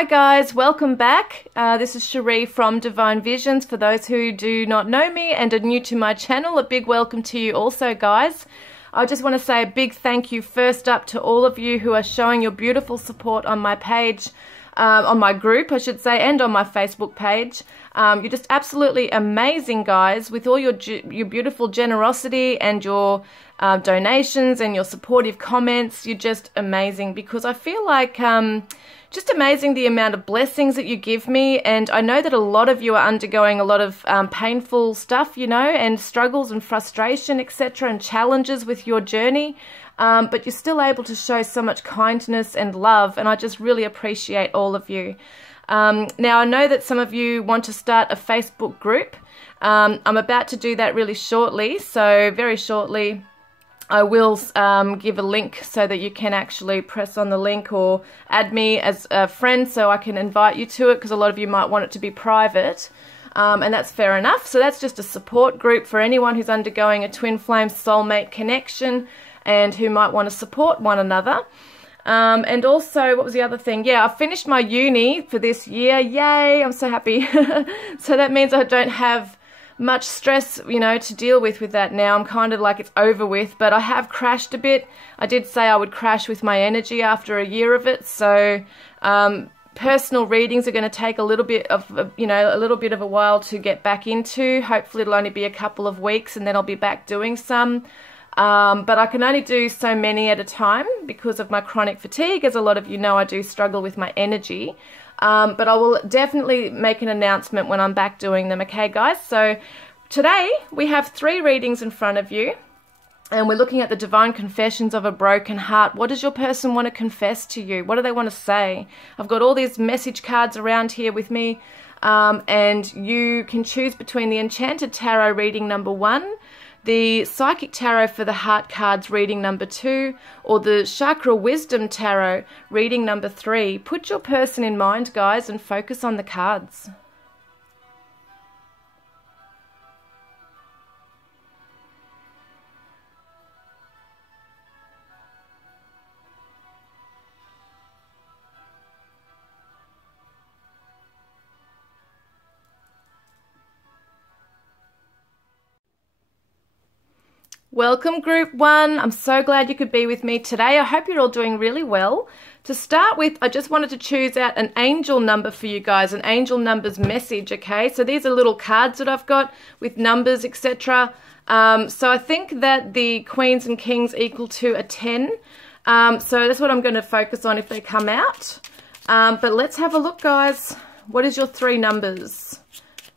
Hi guys, welcome back. This is Sheree from Divine Visions. For those who do not know me and are new to my channel, a big welcome to you also, guys. I just want to say a big thank you first up to all of you who are showing your beautiful support on my page, on my group I should say, and on my Facebook page. You're just absolutely amazing, guys, with all your beautiful generosity and your donations and your supportive comments. You're just amazing, because I feel like just amazing the amount of blessings that you give me, and I know that a lot of you are undergoing a lot of painful stuff, you know, and struggles and frustration, etc., and challenges with your journey, but you're still able to show so much kindness and love, and I just really appreciate all of you. Now, I know that some of you want to start a Facebook group. I'm about to do that really shortly, so very shortly I will give a link so that you can actually press on the link or add me as a friend so I can invite you to it, because a lot of you might want it to be private, and that's fair enough. So that's just a support group for anyone who's undergoing a twin flame soulmate connection and who might want to support one another. And also, what was the other thing? Yeah, I finished my uni for this year. Yay, I'm so happy. So that means I don't have much stress, you know, to deal with that now. I'm kind of like, it's over with, but I have crashed a bit. I did say I would crash with my energy after a year of it, so personal readings are going to take a little bit of, you know, a little bit of a while to get back into. Hopefully it'll only be a couple of weeks and then I'll be back doing some. But I can only do so many at a time because of my chronic fatigue. As a lot of you know, I do struggle with my energy. But I will definitely make an announcement when I'm back doing them, okay guys? So today we have 3 readings in front of you, and we're looking at the divine confessions of a broken heart. What does your person want to confess to you? What do they want to say? I've got all these message cards around here with me, and you can choose between the Enchanted Tarot reading number 1, the Psychic Tarot for the Heart cards reading number 2, or the Chakra Wisdom Tarot reading number 3. Put your person in mind, guys, and focus on the cards. Welcome group 1. I'm so glad you could be with me today. I hope you're all doing really well. To start with, I just wanted to choose out an angel number for you guys, an angel numbers message, okay? So these are little cards that I've got with numbers, etc. So I think that the Queens and Kings equal to a 10. So that's what I'm going to focus on if they come out. But let's have a look, guys. What is your 3 numbers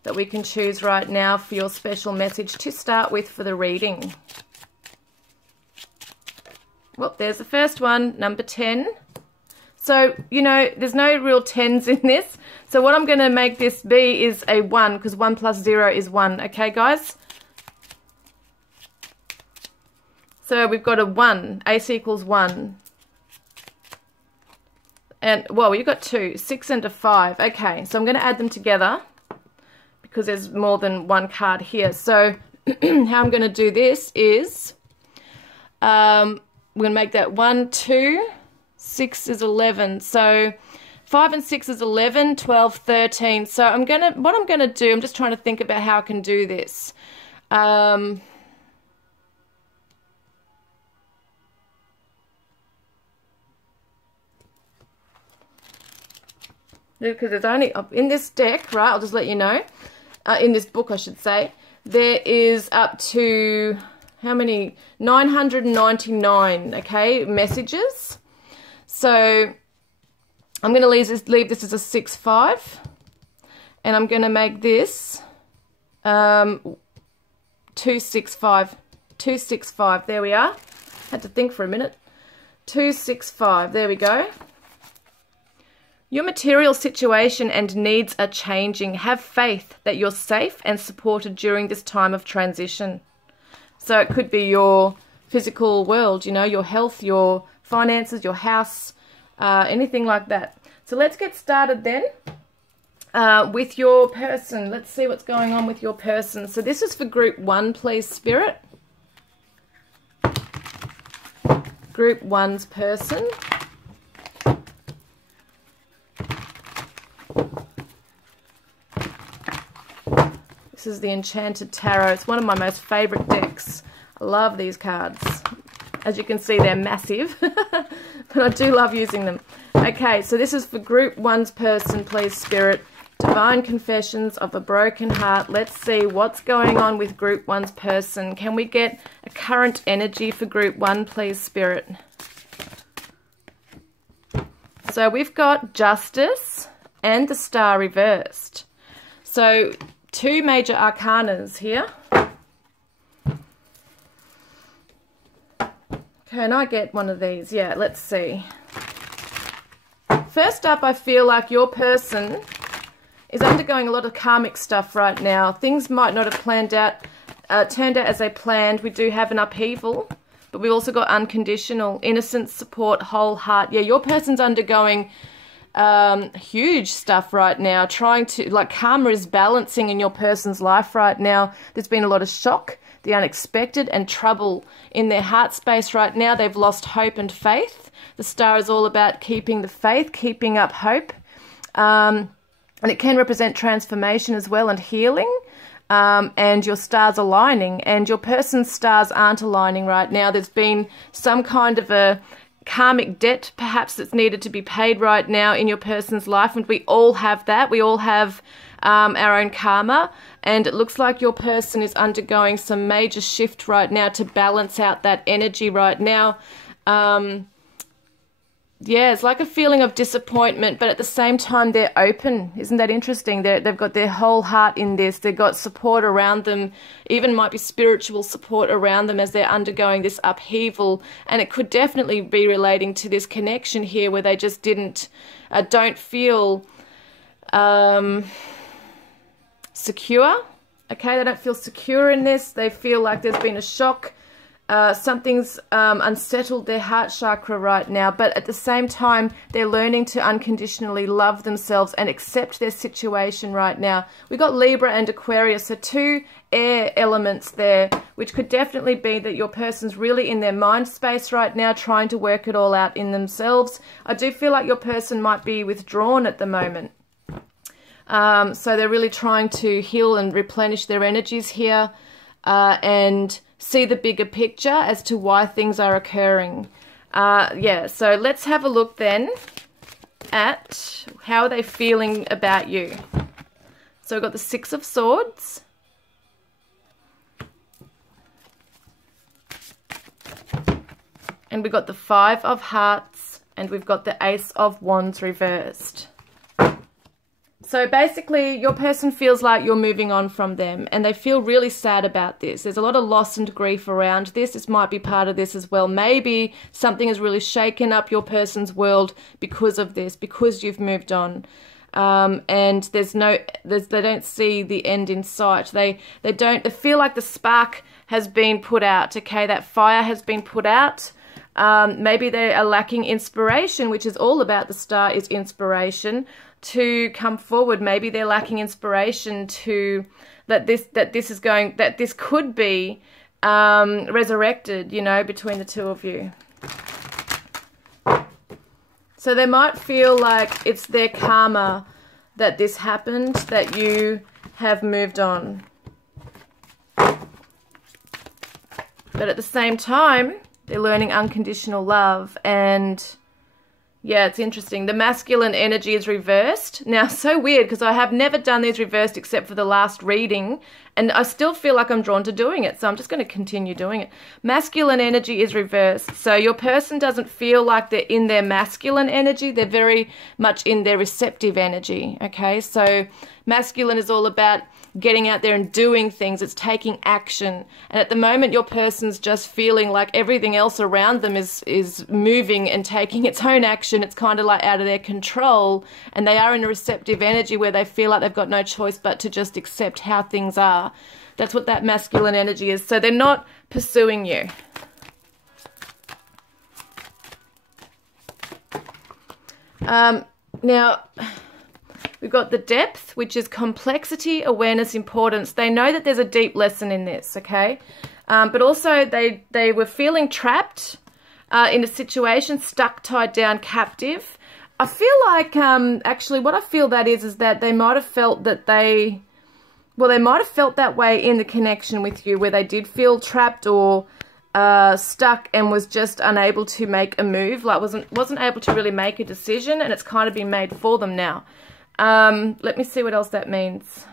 that we can choose right now for your special message to start with for the reading? Well, there's the first one, number 10. So, you know, there's no real 10s in this. So what I'm going to make this be is a 1, because 1 plus 0 is 1. Okay, guys? So we've got a 1. Ace equals 1. And, well, you've got 2. 6 and a 5. Okay, so I'm going to add them together, because there's more than one card here. So how I'm going to do this is we're going to make that 1, 2, 6 is 11. So 5 and 6 is 11, 12, 13. So what I'm going to do, I'm just trying to think about how I can do this. Because there's only, in this deck, right, I'll just let you know, in this book I should say, there is up to, how many, 999, okay, messages. So I'm going to leave this as a 6-5, and I'm going to make this 265, 265, there we are. Had to think for a minute. 265, there we go. Your material situation and needs are changing. Have faith that you're safe and supported during this time of transition. So it could be your physical world, you know, your health, your finances, your house, anything like that. So let's get started then with your person. Let's see what's going on with your person. So this is for group 1, please, Spirit. Group 1's person. This is the Enchanted Tarot. It's one of my most favorite decks. I love these cards. As you can see, they're massive, but I do love using them. Okay, so this is for Group 1's person, please, Spirit. Divine Confessions of a Broken Heart. Let's see what's going on with Group 1's person. Can we get a current energy for Group 1, please, Spirit? So we've got Justice and the Star reversed. So 2 major arcanas here. Can I get one of these? Yeah, let's see. First up, I feel like your person is undergoing a lot of karmic stuff right now. Things might not have turned out as they planned. We do have an upheaval, but we've also got unconditional, innocence, support, whole heart. Yeah, your person's undergoing huge stuff right now, trying to, like, karma is balancing in your person's life right now. There's been a lot of shock, the unexpected, and trouble in their heart space right now. They've lost hope and faith. The Star is all about keeping the faith, keeping up hope. And it can represent transformation as well and healing. And your stars aligning. And your person's stars aren't aligning right now. There's been some kind of a karmic debt perhaps that's needed to be paid right now in your person's life. And we all have that. We all have our own karma, and it looks like your person is undergoing some major shift right now to balance out that energy right now. Yeah, it's like a feeling of disappointment, but at the same time they're open. Isn't that interesting? They've got their whole heart in this. They've got support around them, even might be spiritual support around them as they're undergoing this upheaval. And it could definitely be relating to this connection here where they just don't feel secure. Okay, they don't feel secure in this. They feel like there's been a shock. Something's unsettled their heart chakra right now, but at the same time they're learning to unconditionally love themselves and accept their situation right now. We've got Libra and Aquarius, so 2 air elements there, which could definitely be that your person's really in their mind space right now, trying to work it all out in themselves. I do feel like your person might be withdrawn at the moment. So they're really trying to heal and replenish their energies here, and see the bigger picture as to why things are occurring. Yeah, so let's have a look then at how are they feeling about you. So we've got the 6 of Swords. And we've got the 5 of Hearts. And we've got the Ace of Wands reversed. So basically, your person feels like you're moving on from them, and they feel really sad about this. There's a lot of loss and grief around this. This might be part of this as well. Maybe something has really shaken up your person's world because of this, because you've moved on. And they don't see the end in sight. They feel like the spark has been put out. Okay, that fire has been put out. Maybe they are lacking inspiration, which is all about the Star is inspiration, to come forward. Maybe they're lacking inspiration to that this could be resurrected, you know, between the 2 of you. So they might feel like it's their karma that this happened, that you have moved on. But at the same time, they're learning unconditional love. And yeah, it's interesting. The masculine energy is reversed. Now, so weird, because I have never done these reversed except for the last reading, and I still feel like I'm drawn to doing it, so I'm just going to continue doing it. Masculine energy is reversed. So your person doesn't feel like they're in their masculine energy. They're very much in their receptive energy, okay? So masculine is all about getting out there and doing things. It's taking action. And at the moment, your person's just feeling like everything else around them is moving and taking its own action. It's kind of like out of their control. And they are in a receptive energy where they feel like they've got no choice but to just accept how things are. That's what that masculine energy is. So they're not pursuing you. Now, we've got the depth, which is complexity, awareness, importance. They know that there's a deep lesson in this, okay? But also they were feeling trapped in a situation, stuck, tied down, captive. I feel like, actually, what I feel that is that they might have felt that they well, they might have felt that way in the connection with you, where they did feel trapped or stuck and was just unable to make a move, like wasn't able to really make a decision, and it's kind of been made for them now. Let me see what else that means.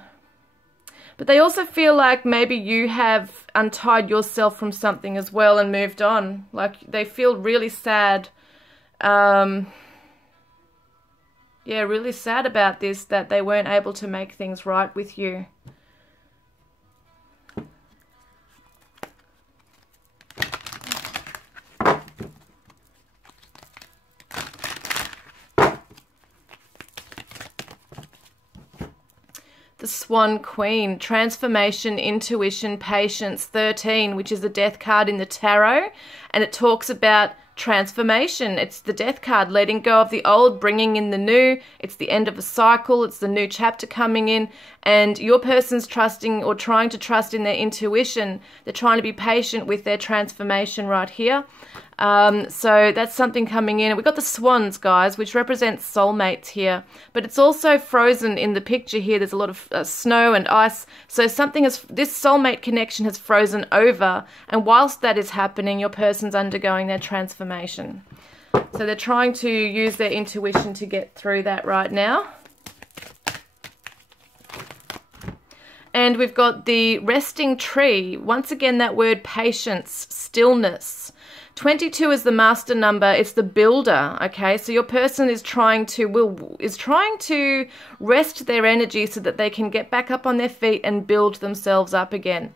But they also feel like maybe you have untied yourself from something as well and moved on. Like they feel really sad. Yeah, really sad about this, that they weren't able to make things right with you. The Swan Queen, transformation, intuition, patience, 13, which is the death card in the tarot. And it talks about transformation. It's the death card, letting go of the old, bringing in the new. It's the end of a cycle. It's the new chapter coming in. And your person's trusting or trying to trust in their intuition. They're trying to be patient with their transformation right here. So that's something coming in. We've got the swans, guys, which represents soulmates here. But it's also frozen in the picture here. There's a lot of snow and ice. So this soulmate connection has frozen over. And whilst that is happening, your person's undergoing their transformation. So they're trying to use their intuition to get through that right now. And we've got the resting tree. Once again, that word patience, stillness. 22 is the master number. It's the builder. Okay, so your person is trying to rest their energy so that they can get back up on their feet and build themselves up again.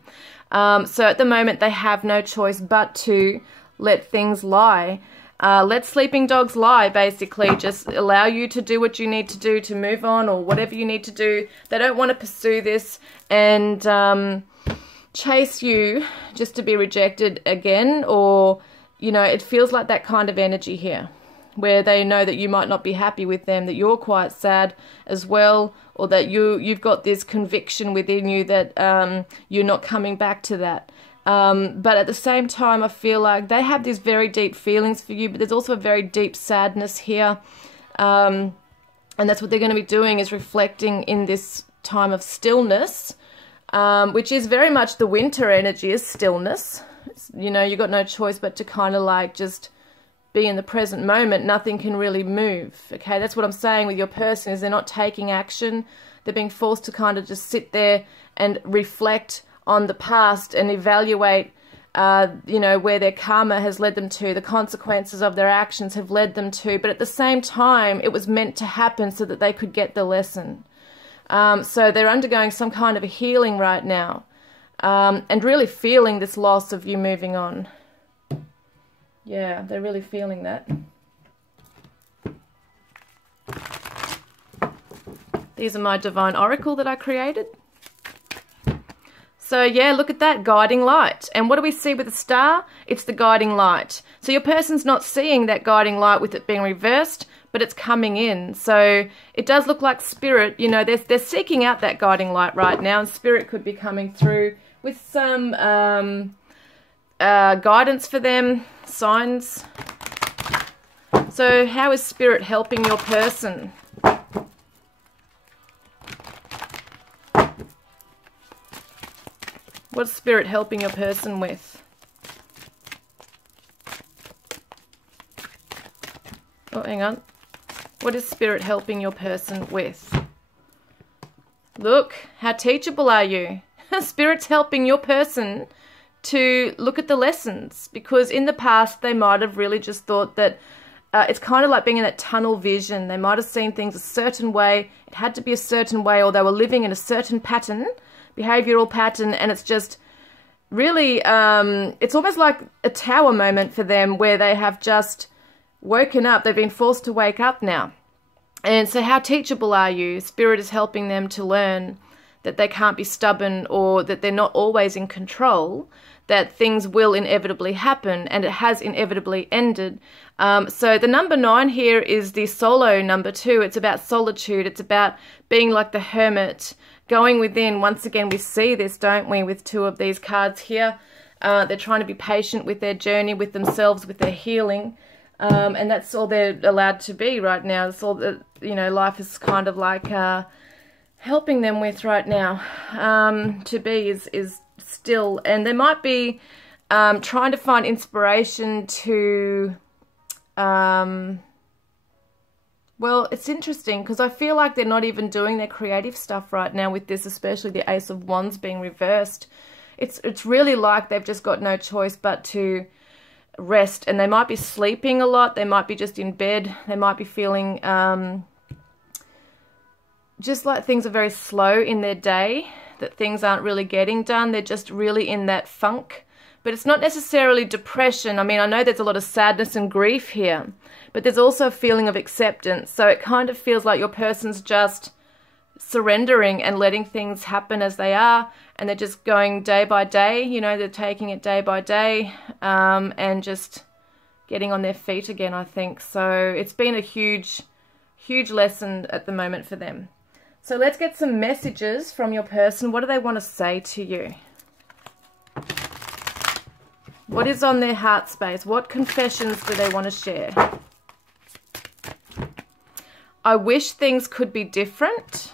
So at the moment, they have no choice but to let things lie. Let sleeping dogs lie, basically. Just allow you to do what you need to do to move on, or whatever you need to do. They don't want to pursue this and chase you just to be rejected again, or, you know, it feels like that kind of energy here, where they know that you might not be happy with them, that you're quite sad as well, or that you've got this conviction within you that you're not coming back to that. But at the same time, I feel like they have these very deep feelings for you, but there's also a very deep sadness here. And that's what they're going to be doing, is reflecting in this time of stillness, which is very much the winter energy, is stillness. You know, you've got no choice but to kind of like just be in the present moment. Nothing can really move. Okay, that's what I'm saying with your person, is they're not taking action. They're being forced to kind of just sit there and reflect on the past and evaluate, you know, where their karma has led them to, the consequences of their actions have led them to. But at the same time, it was meant to happen so that they could get the lesson. So they're undergoing some kind of a healing right now, and really feeling this loss of you moving on. Yeah, they're really feeling that. These are my divine oracle that I created. So yeah, look at that, guiding light. And what do we see with the star? It's the guiding light. So your person's not seeing that guiding light with it being reversed, but it's coming in. So it does look like spirit, you know, they're seeking out that guiding light right now, and spirit could be coming through with some guidance for them, signs. So how is spirit helping your person? What's spirit helping your person with? Oh, hang on. What is spirit helping your person with? Look, how teachable are you? Spirit's helping your person to look at the lessons, because in the past they might have really just thought that it's kind of like being in that tunnel vision. They might have seen things a certain way. It had to be a certain way, or they were living in a certain pattern, behavioral pattern, and it's just really, it's almost like a tower moment for them, where they have just woken up. They've been forced to wake up now. And so how teachable are you? Spirit is helping them to learn that they can't be stubborn, or that they're not always in control, that things will inevitably happen, and it has inevitably ended. So the number 9 here is the solo number 2. It's about solitude. It's about being like the hermit, going within. Once again, we see this, don't we, with 2 of these cards here. They're trying to be patient with their journey, with themselves, with their healing. And that's all they're allowed to be right now. That's all that, you know, life is kind of like helping them with right now to be is still, and they might be trying to find inspiration to well, it's interesting because I feel like they're not even doing their creative stuff right now with this, especially the Ace of Wands being reversed. It's really like they've just got no choice but to rest, and they might be sleeping a lot, they might be just in bed, they might be feeling just like things are very slow in their day, that things aren't really getting done, they're just really in that funk. But it's not necessarily depression. I mean, I know there's a lot of sadness and grief here, but there's also a feeling of acceptance. So it kind of feels like your person's just surrendering and letting things happen as they are, and they're just going day by day, you know, they're taking it day by day, and just getting on their feet again, I think. So it's been a huge lesson at the moment for them. So let's get some messages from your person. What do they want to say to you? What is on their heart space? What confessions do they want to share? I wish things could be different.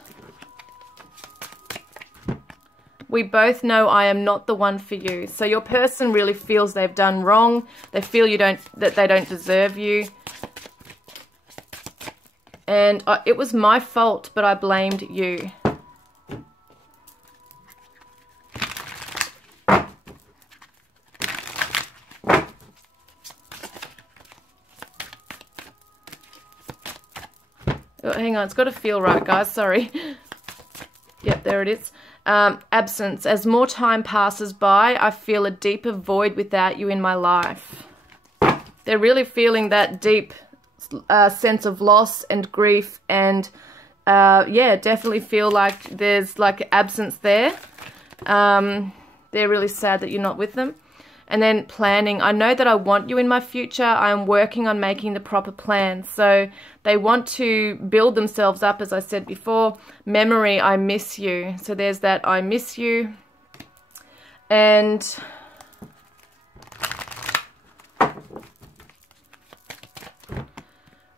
We both know I am not the one for you. So your person really feels they've done wrong. They feel that they don't deserve you. And it was my fault, but I blamed you. Oh, hang on, it's got to feel right, guys. Sorry. Yep, there it is. Absence. As more time passes by, I feel a deeper void without you in my life. They're really feeling that deep sense of loss and grief, and yeah, definitely feel like there's like absence there. They're really sad that you're not with them. And then planning. I know that I want you in my future. I am working on making the proper plans. So they want to build themselves up, as I said before. Memory, I miss you. So there's that I miss you. And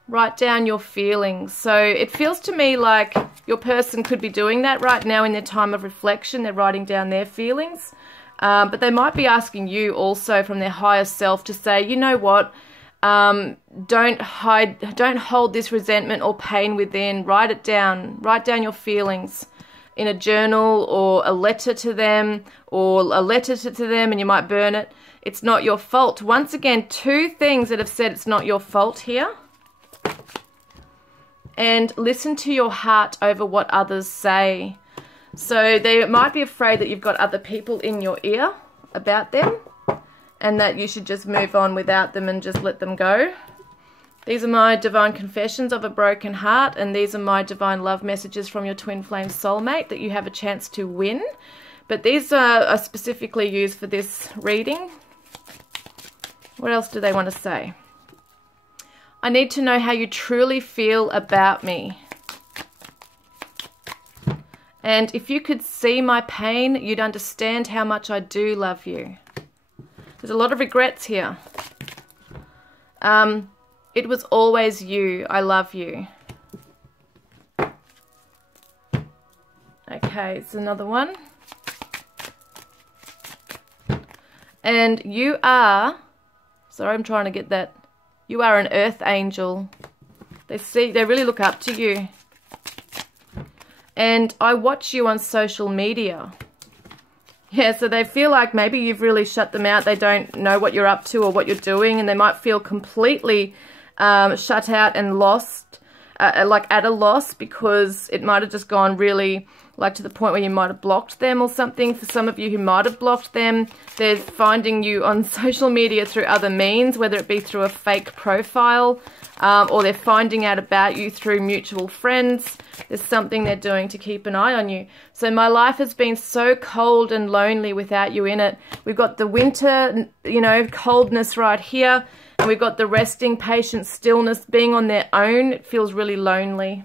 write down your feelings. So it feels to me like your person could be doing that right now in their time of reflection. They're writing down their feelings. But they might be asking you also from their higher self to say, you know what, don't hold this resentment or pain within. Write it down. Write down your feelings in a journal, or a letter to them, and you might burn it. It's not your fault. Once again, two things that have said it's not your fault here. And listen to your heart over what others say. So they might be afraid that you've got other people in your ear about them, and that you should just move on without them and just let them go. These are my divine confessions of a broken heart, and these are my divine love messages from your twin flame soulmate that you have a chance to win. But these are specifically used for this reading. What else do they want to say? I need to know how you truly feel about me. And if you could see my pain, you'd understand how much I do love you. There's a lot of regrets here. It was always you. I love you. Okay, it's another one. And you are, sorry, I'm trying to get that. You are an earth angel. They really look up to you. And I watch you on social media. Yeah, so they feel like maybe you've really shut them out. They don't know what you're up to or what you're doing, and they might feel completely shut out and lost, like at a loss, because it might have just gone really, like to the point where you might have blocked them or something. For some of you who might have blocked them, they're finding you on social media through other means, whether it be through a fake profile, or they're finding out about you through mutual friends. There's something they're doing to keep an eye on you. So my life has been so cold and lonely without you in it. We've got the winter, you know, coldness right here. And we've got the resting, patient stillness being on their own. It feels really lonely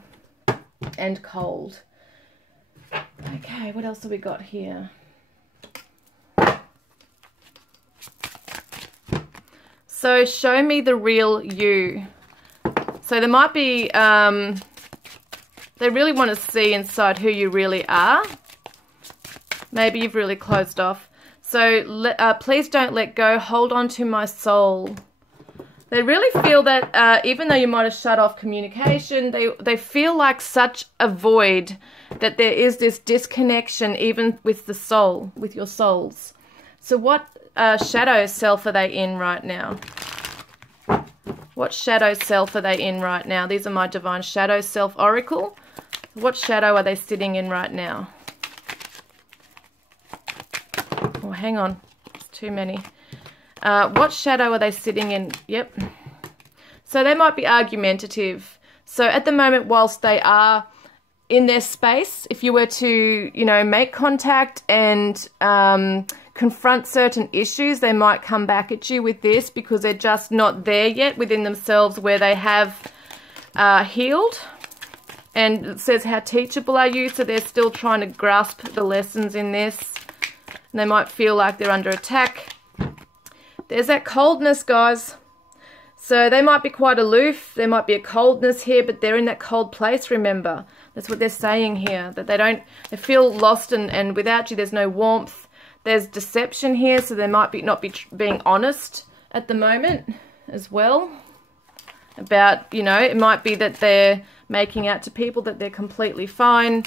and cold. Okay, what else have we got here? So show me the real you. So there might be, They really want to see inside who you really are. Maybe you've really closed off. So please don't let go. Hold on to my soul. They really feel that even though you might have shut off communication, they feel like such a void, that there is this disconnection even with the soul, with your souls. So what shadow self are they in right now? What shadow self are they in right now? These are my Divine Shadow Self Oracle. What shadow are they sitting in right now? Oh, hang on. It's too many. What shadow are they sitting in? Yep. So they might be argumentative. So at the moment, whilst they are in their space, if you were to, you know, make contact and confront certain issues, they might come back at you with this because they're just not there yet within themselves where they have healed. And it says, how teachable are you? So they're still trying to grasp the lessons in this. And they might feel like they're under attack. There's that coldness, guys. So they might be quite aloof. There might be a coldness here, but they're in that cold place, remember. That's what they're saying here, that they feel lost and without you there's no warmth. There's deception here, so they might not be being honest at the moment as well. About, you know, it might be that they're making out to people that they're completely fine.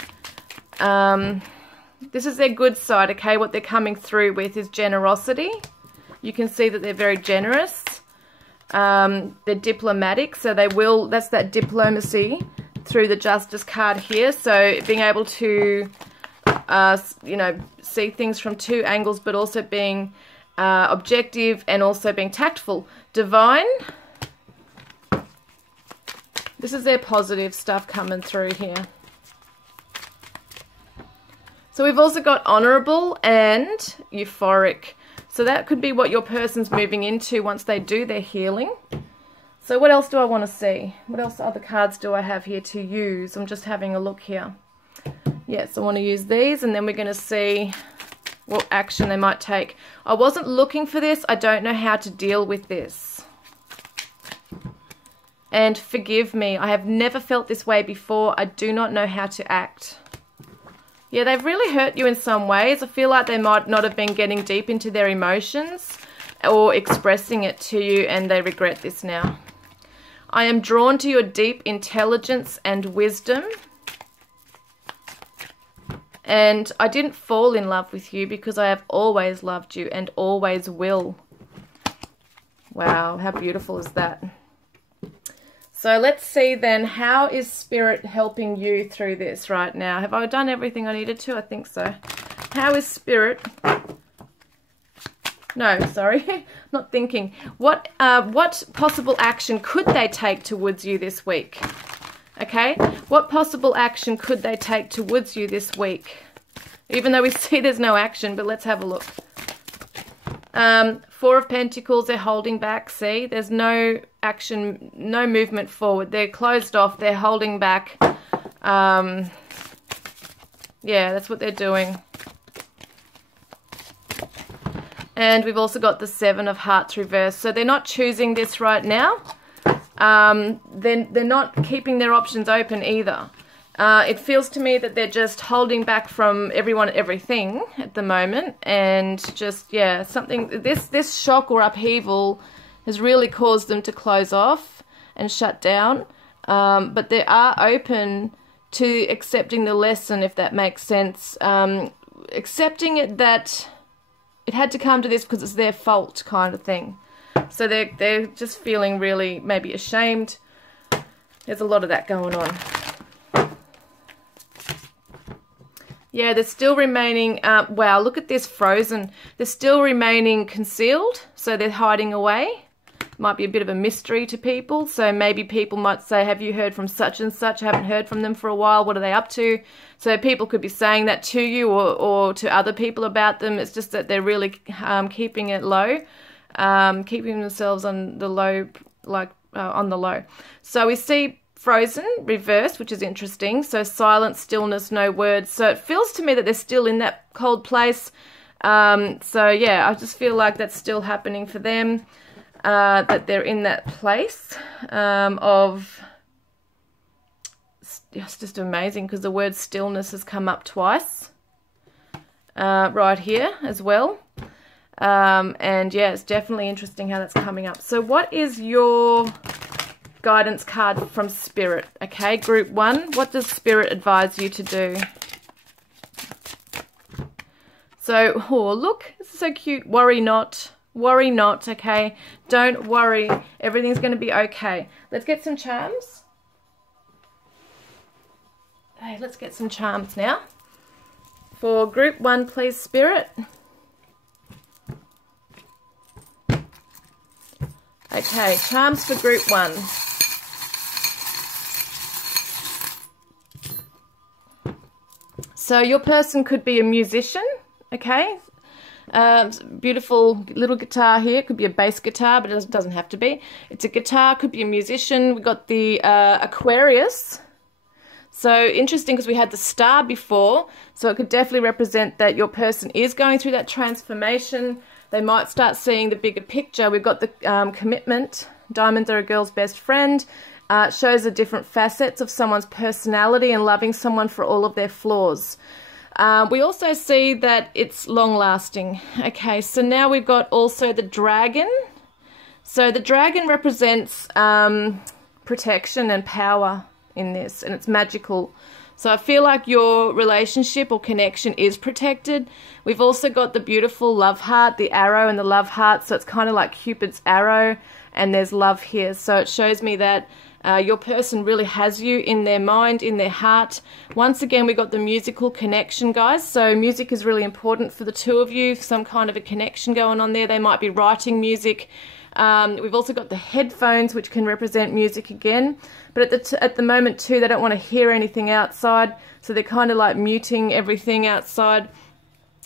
This is their good side, okay? What they're coming through with is generosity. You can see that they're very generous. They're diplomatic, so they will, that's that diplomacy through the Justice card here. So being able to, you know, see things from two angles, but also being objective and also being tactful. Divine. This is their positive stuff coming through here. So we've also got honourable and euphoric. So that could be what your person's moving into once they do their healing. So what else do I want to see? What else other cards do I have here to use? I'm just having a look here. Yes, I want to use these, and then we're going to see what action they might take. I wasn't looking for this. I don't know how to deal with this. And forgive me. I have never felt this way before. I do not know how to act. Yeah, they've really hurt you in some ways. I feel like they might not have been getting deep into their emotions or expressing it to you, and they regret this now. I am drawn to your deep intelligence and wisdom. And I didn't fall in love with you because I have always loved you and always will. Wow, how beautiful is that? So let's see then, how is Spirit helping you through this right now? Have I done everything I needed to? I think so. How is Spirit... No, sorry, not thinking. What possible action could they take towards you this week? Okay, what possible action could they take towards you this week? Even though we see there's no action, but let's have a look. Four of Pentacles, they're holding back. See, there's no action, no movement forward. They're closed off. They're holding back. Yeah, that's what they're doing. And we've also got the Seven of Hearts reversed. So they're not choosing this right now. They're not keeping their options open either. It feels to me that they're just holding back from everyone and everything at the moment, and just, yeah, something, this shock or upheaval has really caused them to close off and shut down, but they are open to accepting the lesson, if that makes sense, accepting it that it had to come to this because it's their fault kind of thing. So they're just feeling really maybe ashamed. There's a lot of that going on. Yeah, they're still remaining, wow, look at this, frozen. They're still remaining concealed, so they're hiding away. Might be a bit of a mystery to people, so maybe people might say, have you heard from such and such? I haven't heard from them for a while. What are they up to? So people could be saying that to you or to other people about them. It's just that they're really keeping it low, keeping themselves on the low, on the low. So we see frozen, reversed, which is interesting. So silence, stillness, no words. So it feels to me that they're still in that cold place. So yeah, I just feel like that's still happening for them. That they're in that place of it's just amazing because the word stillness has come up twice right here as well. And yeah, it's definitely interesting how that's coming up. So what is your guidance card from Spirit? Okay, group 1, what does Spirit advise you to do? So, oh, look, this is so cute. Worry not. Worry not, okay? Don't worry. Everything's going to be okay. Let's get some charms. Hey, let's get some charms now. For group 1, please, Spirit. Okay, charms for group 1. So your person could be a musician, okay? Beautiful little guitar here. It could be a bass guitar, but it doesn't have to be. It's a guitar, could be a musician. We've got the Aquarius. So interesting because we had the star before. So it could definitely represent that your person is going through that transformation. They might start seeing the bigger picture. We've got the commitment. Diamonds are a girl's best friend. Shows the different facets of someone's personality and loving someone for all of their flaws. We also see that it's long-lasting. Okay, so now we've got also the dragon. So the dragon represents protection and power in this, and it's magical. So I feel like your relationship or connection is protected. We've also got the beautiful love heart, the arrow and the love heart. So it's kind of like Cupid's arrow, and there's love here. So it shows me that your person really has you in their mind, in their heart. Once again, we got the musical connection, guys. So music is really important for the two of you. Some kind of a connection going on there. They might be writing music. We've also got the headphones, which can represent music again. But at the moment too, they don't want to hear anything outside. So they're kind of like muting everything outside.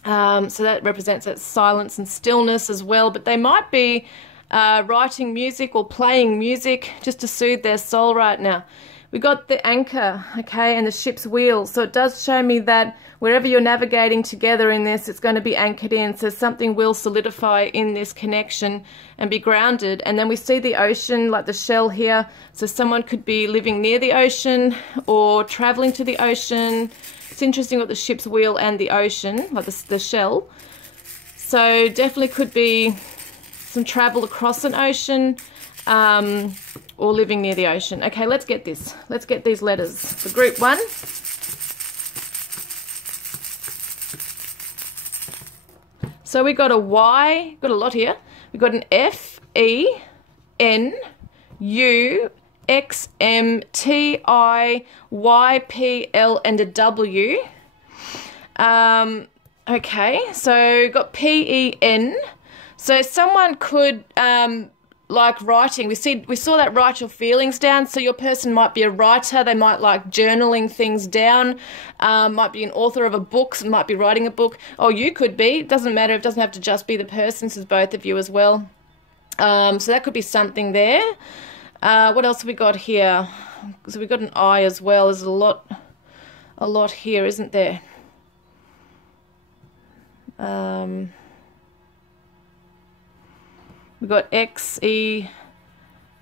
So that represents that silence and stillness as well. But they might be writing music or playing music just to soothe their soul right now. We got the anchor, okay, and the ship's wheel. So it does show me that wherever you're navigating together in this, it's going to be anchored in. So something will solidify in this connection and be grounded. And then we see the ocean, like the shell here. So someone could be living near the ocean or traveling to the ocean. It's interesting with the ship's wheel and the ocean, like the shell. So definitely could be some travel across an ocean, or living near the ocean. Okay, let's get this. Let's get these letters. For group 1. So we got a Y, got a lot here. We got an F, E, N, U, X, M, T, I, Y, P, L, and a W. Okay, so got P, E, N. So someone could, like writing, we saw that write your feelings down. So your person might be a writer. They might like journaling things down. Might be an author of a book, might be writing a book. Or you could be. It doesn't matter. It doesn't have to just be the person. This is both of you as well. So that could be something there. What else have we got here? So we've got an I as well. There's a lot here, isn't there? We've got X, E,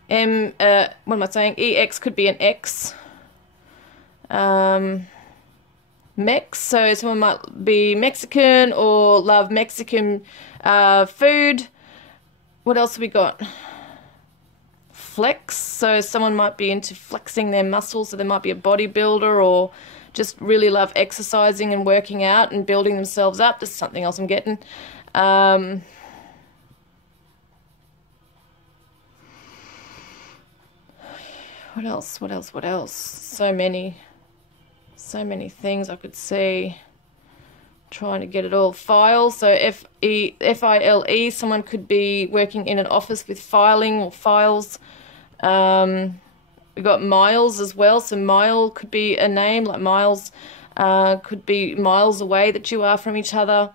M, what am I saying? EX could be an X. Mex, so someone might be Mexican or love Mexican food. What else have we got? Flex, so someone might be into flexing their muscles, so they might be a bodybuilder or just really love exercising and working out and building themselves up. This is something else I'm getting. What else? What else? What else? So many things I could see. Trying to get it all. File, so F-I-L-E, someone could be working in an office with filing or files. We've got miles as well, so mile could be a name, like miles could be miles away that you are from each other.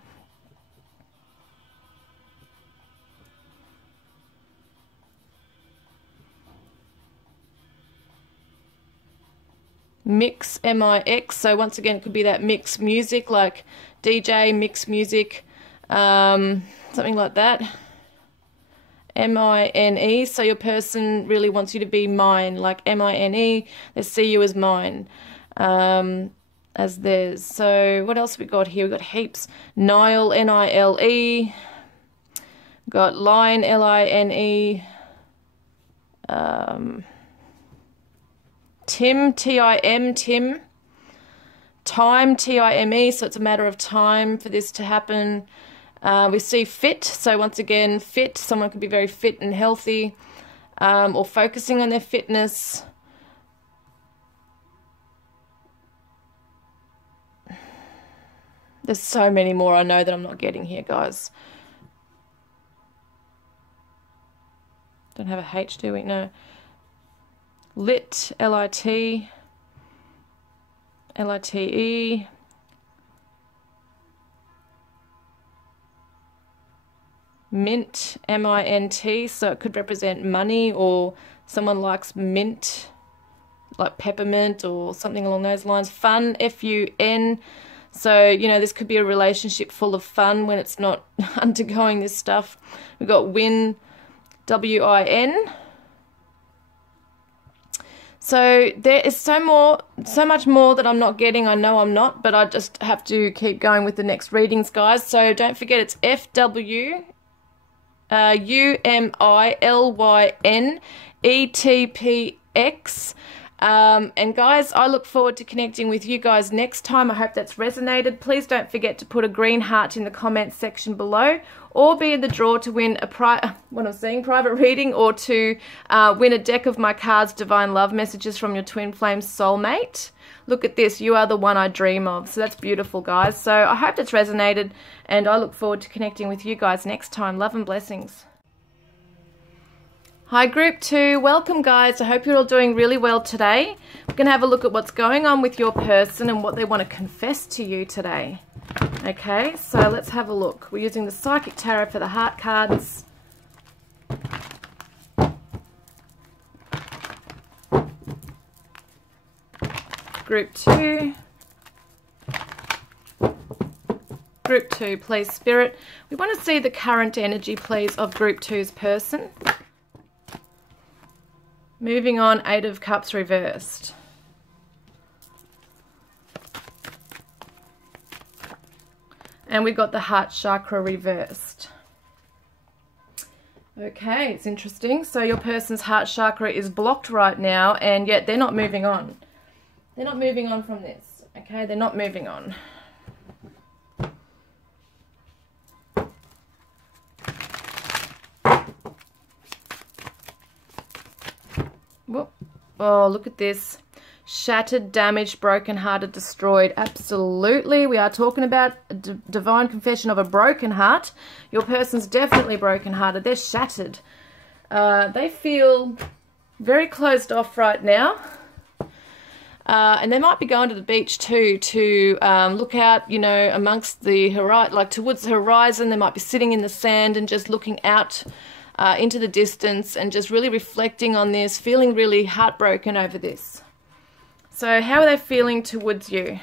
Mix, M-I-X, so once again it could be that mix music, like DJ, mix music, something like that. M-I-N-E, so your person really wants you to be mine, like M-I-N-E, they see you as mine. as theirs. So what else we got here? We got heaps. Nile, N-I-L-E. Got line, L-I-N-E. Tim, T-I-M, Tim. Time, T-I-M-E, so it's a matter of time for this to happen. We see fit, so once again, fit. Someone could be very fit and healthy, or focusing on their fitness. There's so many more I know that I'm not getting here, guys. Don't have a H, do we? No. Lit, L-I-T, L-I-T-E. Mint, M-I-N-T, so it could represent money, or someone likes mint, like peppermint or something along those lines. Fun, F-U-N. So, you know, this could be a relationship full of fun when it's not undergoing this stuff. We've got win, W-I-N. So there is so much more that I'm not getting. I know I'm not, but I just have to keep going with the next readings, guys. So don't forget, it's F-W-U-M-I-L-Y-N-E-T-P-X. And guys, I look forward to connecting with you guys next time. I hope that's resonated. Please don't forget to put a green heart in the comments section below, or be in the draw to win a private reading, or to win a deck of my cards, Divine Love Messages from your Twin Flame Soulmate. Look at this, you are the one I dream of. So that's beautiful, guys. So I hope that's resonated, and I look forward to connecting with you guys next time. Love and blessings. Hi Group 2, welcome guys. I hope you're all doing really well today. We're going to have a look at what's going on with your person and what they want to confess to you today. Okay, so let's have a look. We're using the Psychic Tarot for the heart cards. Group 2. Group 2, please Spirit. We want to see the current energy, please, of Group 2's person. Moving on, 8 of Cups reversed. And we got the heart chakra reversed. Okay, it's interesting. So your person's heart chakra is blocked right now, and yet they're not moving on. They're not moving on from this. Okay, they're not moving on. Whoop. Oh, look at this. Shattered, damaged, broken-hearted, destroyed. Absolutely. We are talking about a divine confession of a broken heart. Your person's definitely broken-hearted. They're shattered. They feel very closed off right now. And they might be going to the beach too, to look out, you know, amongst the horizon, like towards the horizon. They might be sitting in the sand and just looking out into the distance and just really reflecting on this, feeling really heartbroken over this. So how are they feeling towards you?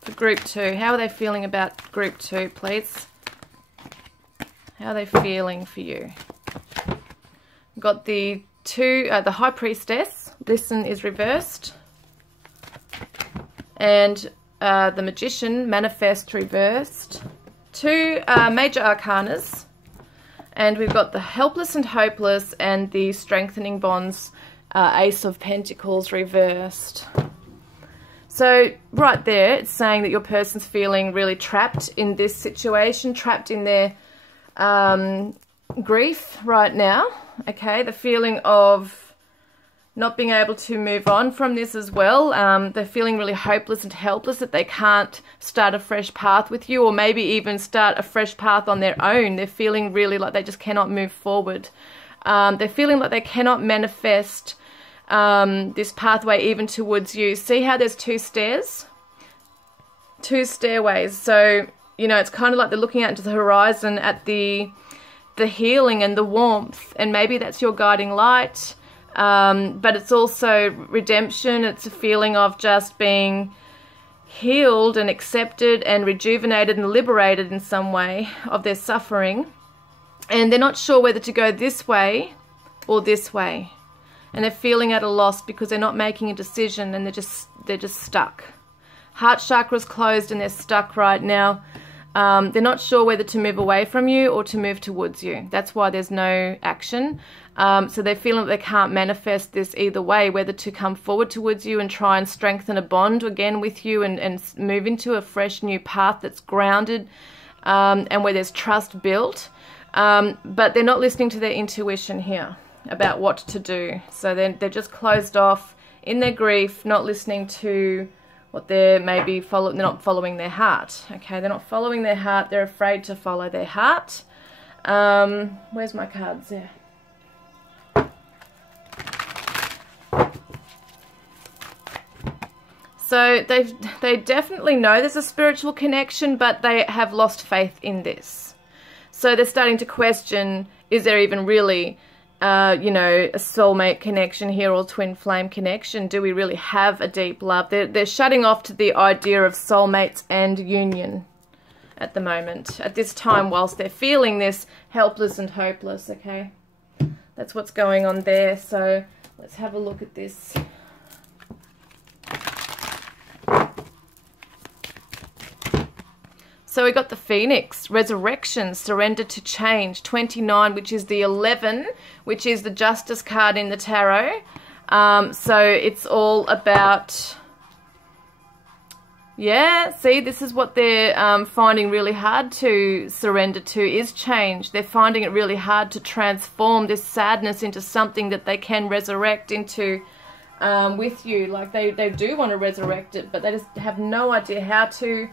For Group 2, how are they feeling about Group 2, please? How are they feeling for you? We've got the the High Priestess. Listen is reversed. And the Magician, Manifest, reversed. 2 major arcanas, and we've got the Helpless and Hopeless and the Strengthening Bonds, Ace of Pentacles reversed. So right there, it's saying that your person's feeling really trapped in this situation, trapped in their grief right now. Okay, the feeling of not being able to move on from this as well. They're feeling really hopeless and helpless, that they can't start a fresh path with you, or maybe even start a fresh path on their own. They're feeling really like they just cannot move forward. They're feeling like they cannot manifest this pathway even towards you. See how there's 2 stairs? 2 stairways. So, you know, it's kind of like they're looking out into the horizon at the healing and the warmth, and maybe that's your guiding light. But it's also redemption. It's a feeling of just being healed and accepted and rejuvenated and liberated in some way of their suffering. And they're not sure whether to go this way or this way. and they're feeling at a loss because they're not making a decision, and they're just stuck. Heart chakra's closed and they're stuck right now. They're not sure whether to move away from you or to move towards you. That's why there's no action. So they're feeling that they can't manifest this either way, whether to come forward towards you and try and strengthen a bond again with you and move into a fresh new path that's grounded, and where there's trust built. But they're not listening to their intuition here about what to do. So they're just closed off in their grief, not listening to what they're maybe they're not following their heart. Okay, they're not following their heart. They're afraid to follow their heart. Where's my cards there? So they definitely know there's a spiritual connection, but they have lost faith in this. So they're starting to question, is there even really you know, a soulmate connection here, or twin flame connection? Do we really have a deep love? They're shutting off to the idea of soulmates and union at the moment, at this time, whilst they're feeling this helpless and hopeless, okay? That's what's going on there. So let's have a look at this. So we got the Phoenix, resurrection, surrender to change, 29, which is the 11, which is the Justice card in the tarot. So it's all about, yeah, see, this is what they're finding really hard to surrender to, is change. They're finding it really hard to transform this sadness into something that they can resurrect into with you. Like they do want to resurrect it, but they just have no idea how to.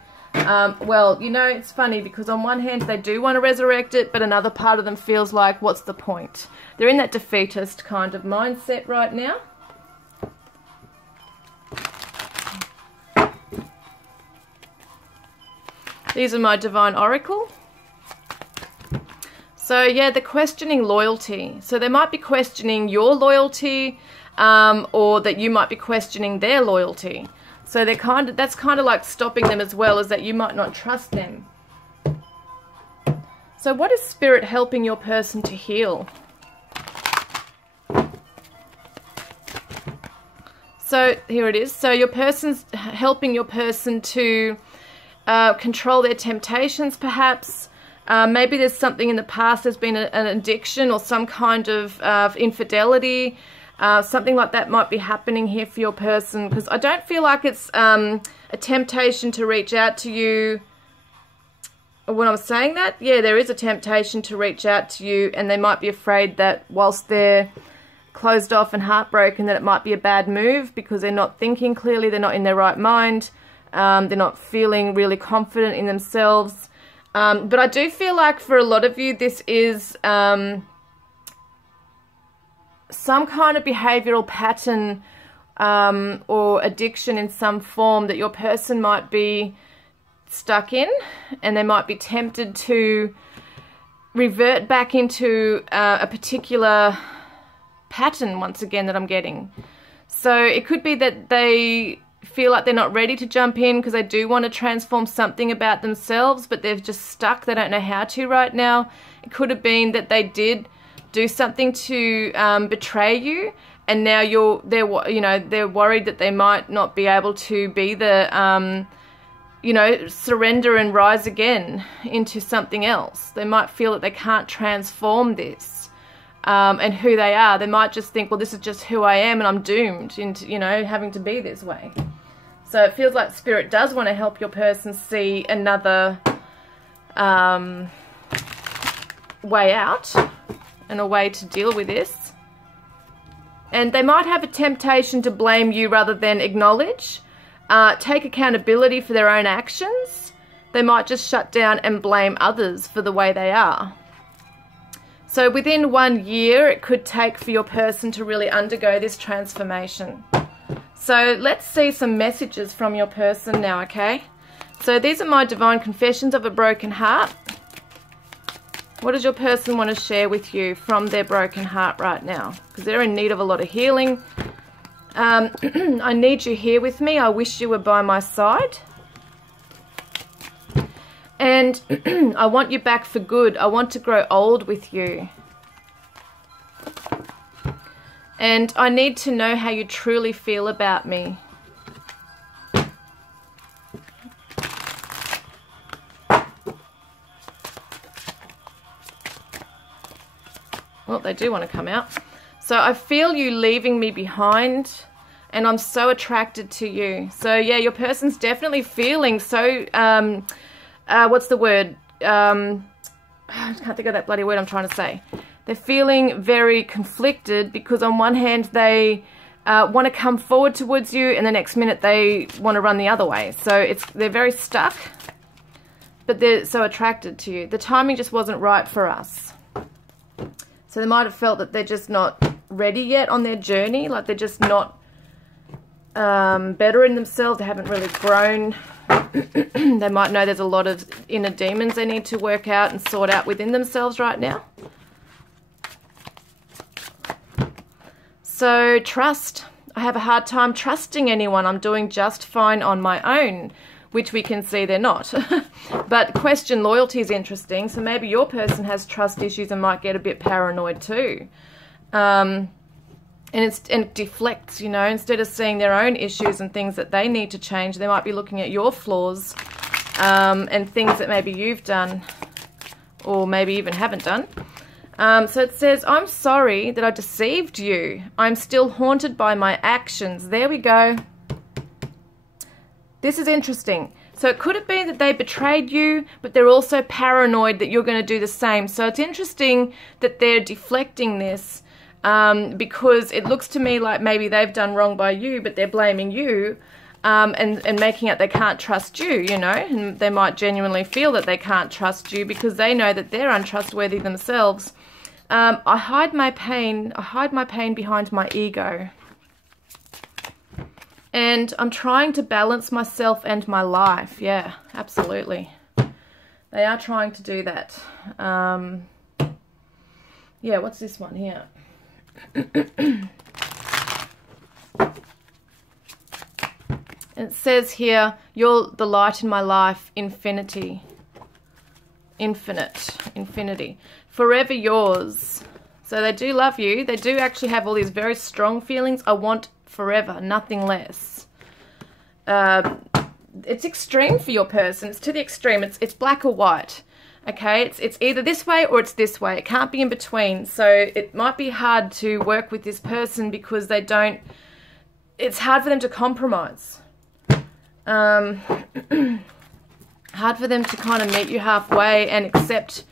Well, you know, it's funny because on one hand they do want to resurrect it, but another part of them feels like, what's the point? They're in that defeatist kind of mindset right now. These are my Divine Oracle. So yeah, they're questioning loyalty. So they might be questioning your loyalty, or that you might be questioning their loyalty. So that's kind of like stopping them as well, is that you might not trust them. So what is Spirit helping your person to heal? So here it is. So your person's helping your person to control their temptations, perhaps. Maybe there's something in the past, there's been an addiction or some kind of infidelity. Something like that might be happening here for your person, because I don't feel like it's a temptation to reach out to you. When I'm saying that, yeah, there is a temptation to reach out to you, and they might be afraid that whilst they're closed off and heartbroken, that it might be a bad move because they're not thinking clearly, they're not in their right mind, they're not feeling really confident in themselves. But I do feel like for a lot of you, this is some kind of behavioral pattern or addiction in some form that your person might be stuck in, and they might be tempted to revert back into a particular pattern once again that I'm getting. So it could be that they feel like they're not ready to jump in because they do want to transform something about themselves, but they're just stuck. They don't know how to right now. It could have been that they did do something to betray you, and now they're worried that they might not be able to be the surrender and rise again into something else. They might feel that they can't transform this and who they are. They might just think, well, this is just who I am and I'm doomed into, having to be this way. So it feels like Spirit does want to help your person see another way out and a way to deal with this. And they might have a temptation to blame you rather than acknowledge, take accountability for their own actions. They might just shut down and blame others for the way they are. So within 1 year, it could take for your person to really undergo this transformation. So let's see some messages from your person now, okay? So these are my Divine Confessions of a Broken Heart. What does your person want to share with you from their broken heart right now? Because they're in need of a lot of healing. I need you here with me. I wish you were by my side. And I want you back for good. I want to grow old with you. And I need to know how you truly feel about me. Well, they do want to come out. So I feel you leaving me behind, and I'm so attracted to you. So yeah, your person's definitely feeling so, what's the word? I can't think of that bloody word I'm trying to say. They're feeling very conflicted because on one hand they want to come forward towards you, and the next minute they want to run the other way. So they're very stuck, but they're so attracted to you. The timing just wasn't right for us. So they might have felt that they're just not ready yet on their journey, like they're just not better in themselves. They haven't really grown. They might know there's a lot of inner demons they need to work out and sort out within themselves right now. So trust. I have a hard time trusting anyone. I'm doing just fine on my own, which we can see they're not. But question loyalty is interesting. So maybe your person has trust issues and might get a bit paranoid too. And it deflects, you know, instead of seeing their own issues and things that they need to change, they might be looking at your flaws and things that maybe you've done or maybe even haven't done. So it says, I'm sorry that I deceived you. I'm still haunted by my actions. There we go. This is interesting. So it could have been that they betrayed you, but they're also paranoid that you're going to do the same. So it's interesting that they're deflecting this because it looks to me like maybe they've done wrong by you, but they're blaming you and making out they can't trust you, you know. And they might genuinely feel that they can't trust you because they know that they're untrustworthy themselves. I hide my pain. I hide my pain behind my ego. And I'm trying to balance myself and my life. Yeah, absolutely. They are trying to do that. Yeah, what's this one here? It says here, you're the light in my life, infinity. Infinity. Forever yours. So they do love you. They do actually have all these very strong feelings. I want forever, nothing less. It's extreme for your person. It's to the extreme. It's black or white. Okay, it's either this way or it's this way. It can't be in between. So it might be hard to work with this person because they don't, it's hard for them to compromise. Hard for them to kind of meet you halfway and accept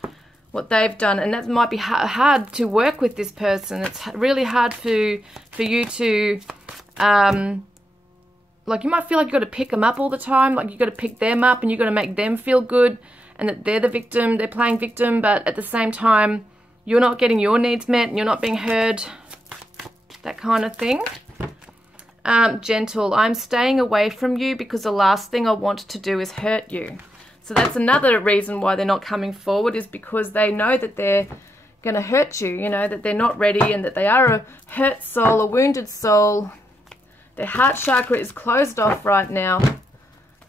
what they've done, and that might be hard to work with this person. It's really hard for you to like, you might feel like you've got to pick them up all the time, like you've got to pick them up and you've got to make them feel good and that they're the victim, they're playing victim, but at the same time you're not getting your needs met and you're not being heard, that kind of thing. Gentle, I'm staying away from you because the last thing I want to do is hurt you. So that's another reason why they're not coming forward, is because they know that they're going to hurt you, you know, that they're not ready and that they are a hurt soul, a wounded soul. Their heart chakra is closed off right now.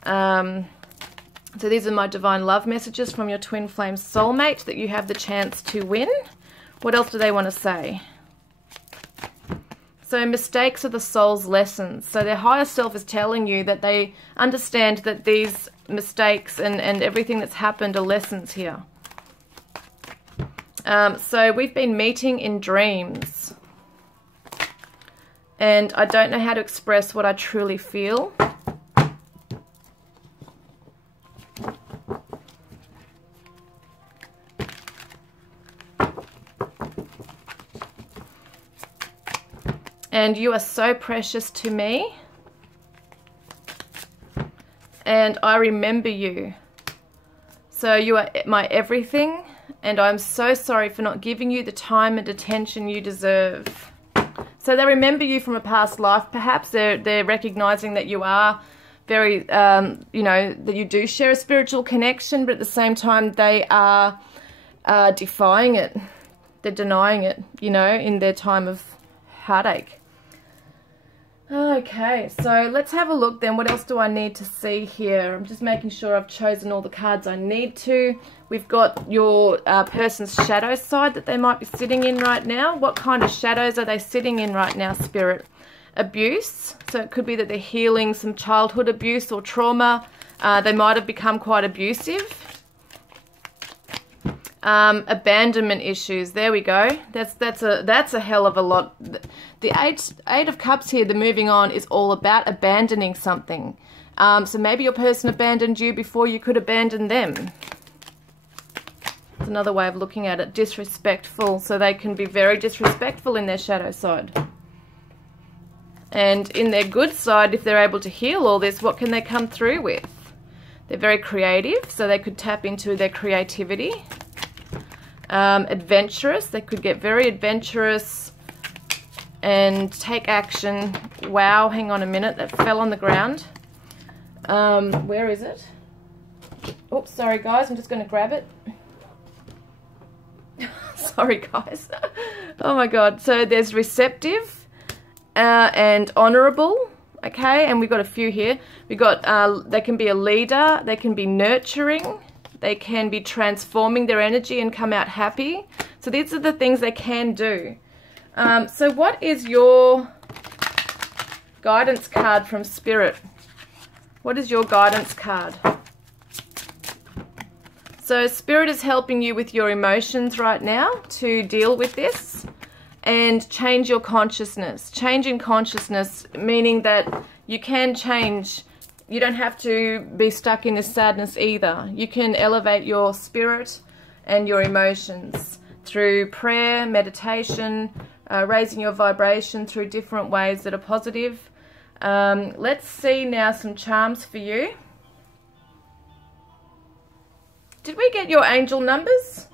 So these are my divine love messages from your twin flame soulmate that you have the chance to win. What else do they want to say? So mistakes are the soul's lessons. So their higher self is telling you that they understand that these mistakes and everything that's happened are lessons here. So we've been meeting in dreams. And I don't know how to express what I truly feel. And you are so precious to me. And I remember you. So you are my everything. And I'm so sorry for not giving you the time and attention you deserve. So they remember you from a past life, perhaps. They're recognizing that you are very, you know, that you do share a spiritual connection, but at the same time they are defying it. They're denying it, you know, in their time of heartache. Okay, so let's have a look then. What else do I need to see here? I'm just making sure I've chosen all the cards I need to. We've got your person's shadow side that they might be sitting in right now. What kind of shadows are they sitting in right now, Spirit? Abuse. So it could be that they're healing some childhood abuse or trauma. They might have become quite abusive. Abandonment issues. There we go. That's a hell of a lot. The eight of cups here, the moving on, is all about abandoning something. So maybe your person abandoned you before you could abandon them. It's another way of looking at it. Disrespectful. So they can be very disrespectful in their shadow side. And in their good side, if they're able to heal all this, what can they come through with? They're very creative, so they could tap into their creativity. Adventurous. They could get very adventurous and take action. Wow, hang on a minute. That fell on the ground. Where is it? Oops, sorry guys. I'm just going to grab it. Sorry guys. Oh my god. So there's receptive and honorable. Okay, and we've got a few here. We've got, they can be a leader. They can be nurturing. They can be transforming their energy and come out happy. So these are the things they can do. So what is your guidance card from Spirit? What is your guidance card? So Spirit is helping you with your emotions right now to deal with this and change your consciousness. Change in consciousness, meaning that you can change. You don't have to be stuck in this sadness either. You can elevate your spirit and your emotions through prayer, meditation, raising your vibration through different ways that are positive. Let's see now some charms for you. Did we get your angel numbers?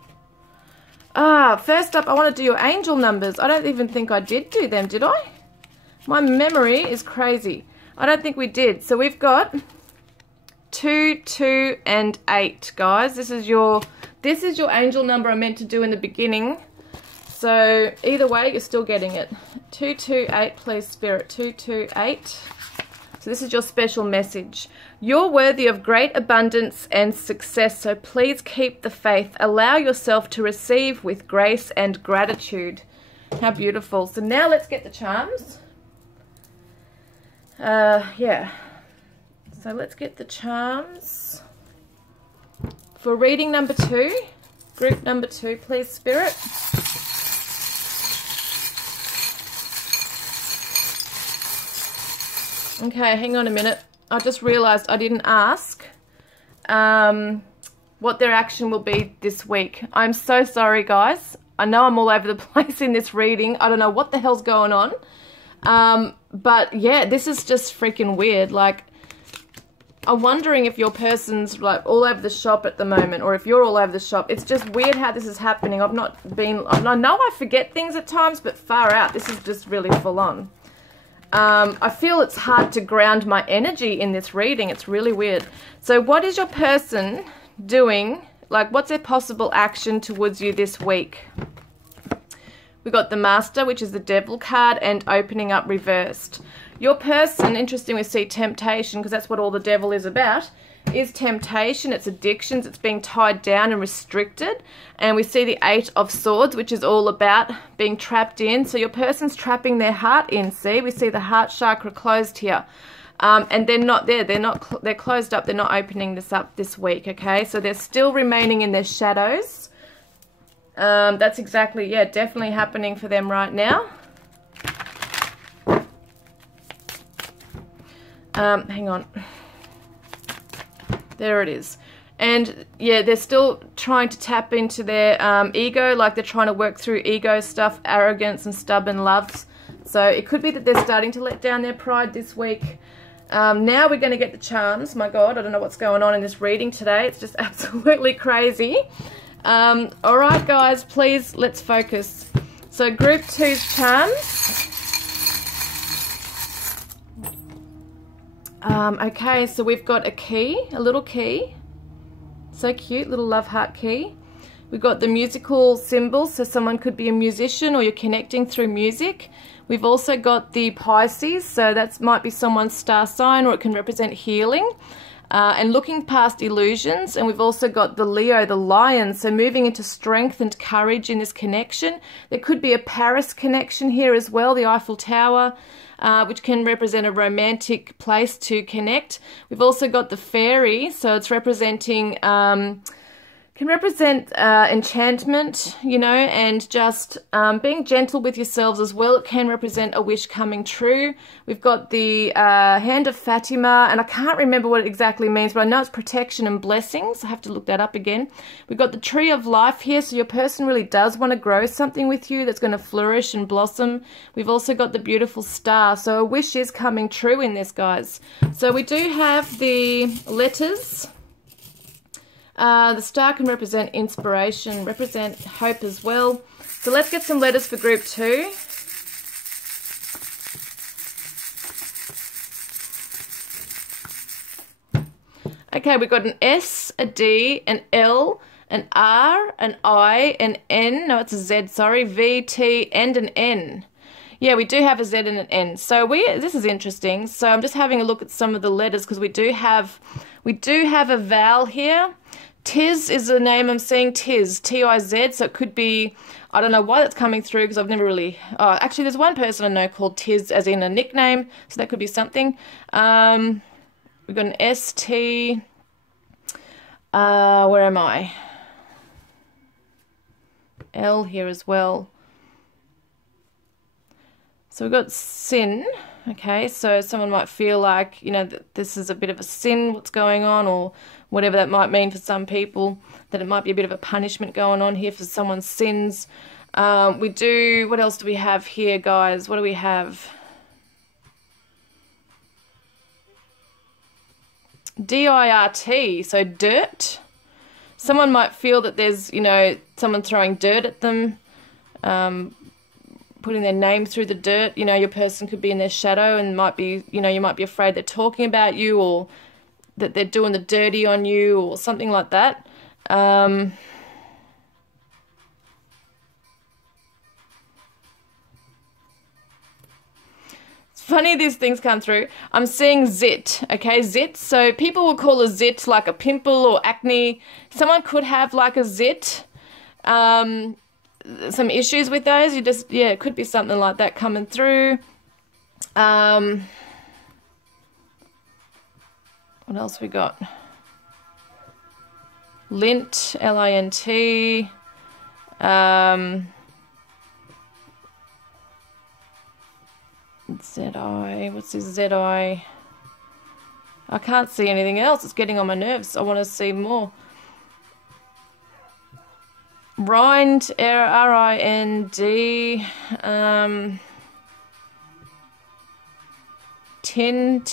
First up, I want to do your angel numbers. I don't even think I did do them, did I? My memory is crazy. I don't think we did. So we've got 2, 2, and 8, guys. This is your angel number I meant to do in the beginning. So either way, you're still getting it. 2, 2, 8, please, Spirit. 2, 2, 8. So this is your special message. You're worthy of great abundance and success, so please keep the faith. Allow yourself to receive with grace and gratitude. How beautiful. So now let's get the charms. Yeah. So let's get the charms. For reading number 2, group number 2, please, Spirit. Okay, hang on a minute. I just realized I didn't ask what their action will be this week. I'm so sorry, guys. I know I'm all over the place in this reading. I don't know what the hell's going on. But yeah, this is just freaking weird. Like, I'm wondering if your person's like all over the shop at the moment, or if you're all over the shop. It's just weird how this is happening. I know I forget things at times, but far out, this is just really full on. I feel it's hard to ground my energy in this reading. It's really weird. So what is your person doing? Like, what's their possible action towards you this week? We got the Master, which is the Devil card, and opening up reversed. Your person, interesting, we see temptation, because that's what all the Devil is about, is temptation. It's addictions. It's being tied down and restricted. And we see the 8 of Swords, which is all about being trapped in. So your person's trapping their heart in. See, we see the heart chakra closed here. And they're not there. They're closed up. They're not opening this up this week, okay? So they're still remaining in their shadows. That's exactly, yeah, definitely happening for them right now. Hang on. There it is. And yeah, they're still trying to tap into their ego, like they're trying to work through ego stuff, arrogance and stubborn loves. So it could be that they're starting to let down their pride this week. Now we're going to get the charms. My God, I don't know what's going on in this reading today. It's just absolutely crazy. All right, guys, please, let's focus. So group 2's charms. Okay, so we've got a key, a little key. So cute, little love heart key. We've got the musical symbols, so someone could be a musician or you're connecting through music. We've also got the Pisces, so that might be someone's star sign, or it can represent healing. And looking past illusions. And we've also got the Leo, the lion, so moving into strength and courage in this connection. There could be a Paris connection here as well, the Eiffel Tower, which can represent a romantic place to connect. We've also got the fairy, so it's representing can represent enchantment, you know, and just being gentle with yourselves as well. It can represent a wish coming true. We've got the Hand of Fatima, and I can't remember what it exactly means, but I know it's protection and blessings. I have to look that up again. We've got the Tree of Life here, so your person really does want to grow something with you that's going to flourish and blossom. We've also got the beautiful star, so a wish is coming true in this, guys. So we do have the letters. The star can represent inspiration, represent hope as well. So let's get some letters for group 2. Okay, we've got an S, a D, an L, an R, an I, an N. No, it's a Z, sorry. V, T, and an N. Yeah, we do have a Z and an N. So this is interesting. So I'm just having a look at some of the letters because we do have a vowel here. Tiz is the name I'm seeing, Tiz, T-I-Z, so it could be, I don't know why that's coming through because I've never really, actually there's one person I know called Tiz as in a nickname, so that could be something. We've got an S-T, where am I? L here as well. So we've got sin, okay, so someone might feel like, you know, that this is a bit of a sin, what's going on, or whatever that might mean for some people, that it might be a bit of a punishment going on here for someone's sins. What else do we have here, guys? What do we have? D-I-R-T, so dirt. Someone might feel that there's, you know, someone throwing dirt at them, putting their name through the dirt. You know, your person could be in their shadow and might be, you know, you might be afraid they're talking about you, or that they're doing the dirty on you, or something like that. It's funny these things come through. I'm seeing zit, okay, zit. So people will call a zit like a pimple or acne. Someone could have like a zit. Some issues with those. Yeah, it could be something like that coming through. What else we got? Lint, L-I-N-T. Z-I. What's this Z-I? I can't see anything else. It's getting on my nerves. I want to see more. Rind, R-I-N-D. Tin.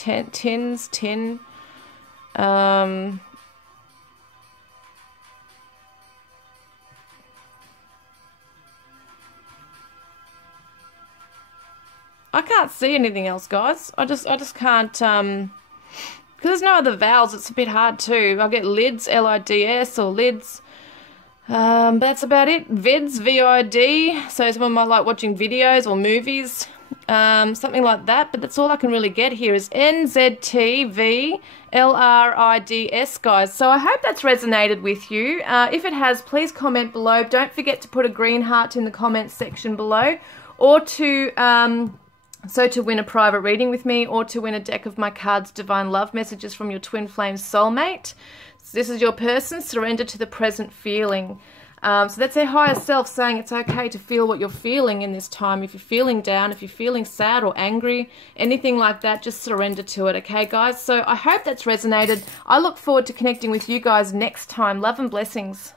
I can't see anything else, guys. I just can't, because there's no other vowels, it's a bit hard too. I'll get lids, L-I-D-S, or lids. But that's about it. Vids, V-I-D, so someone might like watching videos or movies, something like that, but that's all I can really get here is N-Z-T-V-L-R-I-D-S, guys. So I hope that's resonated with you. If it has, please comment below. Don't forget to put a green heart in the comments section below, or to win a private reading with me, or to win a deck of my cards, Divine Love Messages from your Twin Flame Soulmate. So this is your person, surrender to the present feeling. So that's their higher self saying it's okay to feel what you're feeling in this time. If you're feeling down, if you're feeling sad or angry, anything like that, just surrender to it, okay, guys? So I hope that's resonated. I look forward to connecting with you guys next time. Love and blessings.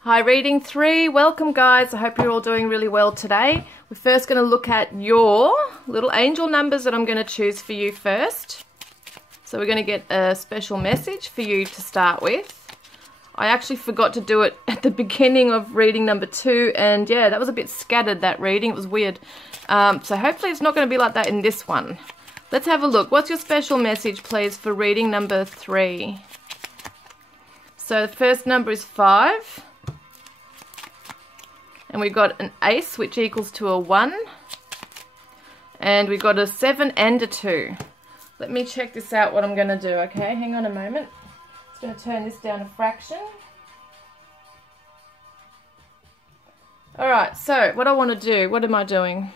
Hi, reading 3. Welcome, guys. I hope you're all doing really well today. We're first going to look at your little angel numbers that I'm going to choose for you first. So we're going to get a special message for you to start with. I actually forgot to do it at the beginning of reading number 2, and yeah, that was a bit scattered, that reading. It was weird. So hopefully it's not going to be like that in this one. Let's have a look. What's your special message, please, for reading number 3? So the first number is 5. And we've got an ace, which equals to a 1. And we've got a 7 and a 2. Let me check this out, what I'm going to do, okay? Hang on a moment. Just going to turn this down a fraction. Alright, so what I want to do, what am I doing?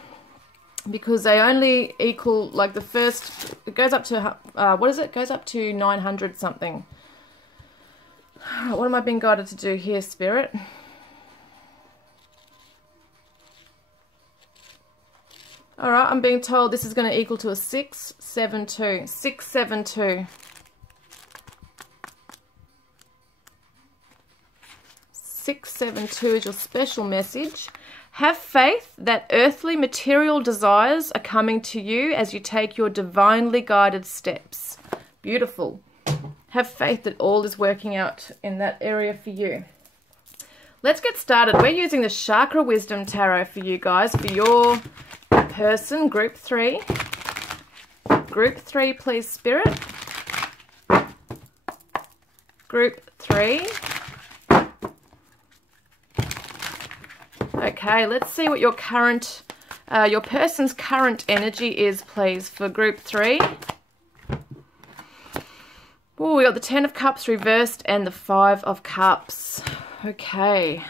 Because they only equal, like the first, it goes up to, what is it? It goes up to 900 something. What am I being guided to do here, Spirit? Alright, I'm being told this is going to equal to a 672. 672. 672 is your special message. Have faith that earthly material desires are coming to you as you take your divinely guided steps. Beautiful. Have faith that all is working out in that area for you. Let's get started. We're using the Chakra Wisdom Tarot for you guys, for your person, group 3. Group 3, please, Spirit. Group 3. Okay, let's see what your current, your person's current energy is, please, for group 3. Oh, we got the 10 of Cups reversed and the 5 of Cups. Okay.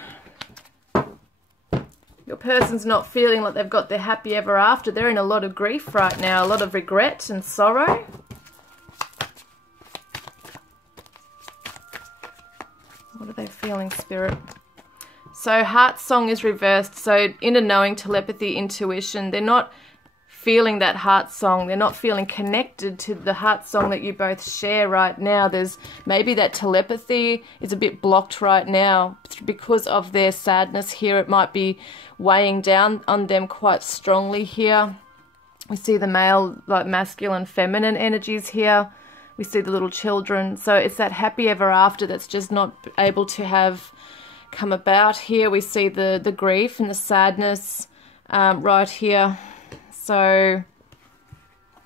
Your person's not feeling like they've got their happy ever after. They're in a lot of grief right now, a lot of regret and sorrow. What are they feeling, Spirit? So heart song is reversed. So inner knowing, telepathy, intuition. They're not feeling that heart song. They're not feeling connected to the heart song that you both share right now. There's maybe that telepathy is a bit blocked right now because of their sadness here. It might be weighing down on them quite strongly here. We see the male, like masculine, feminine energies here. We see the little children. So it's that happy ever after that's just not able to have come about here. We see the grief and the sadness right here. So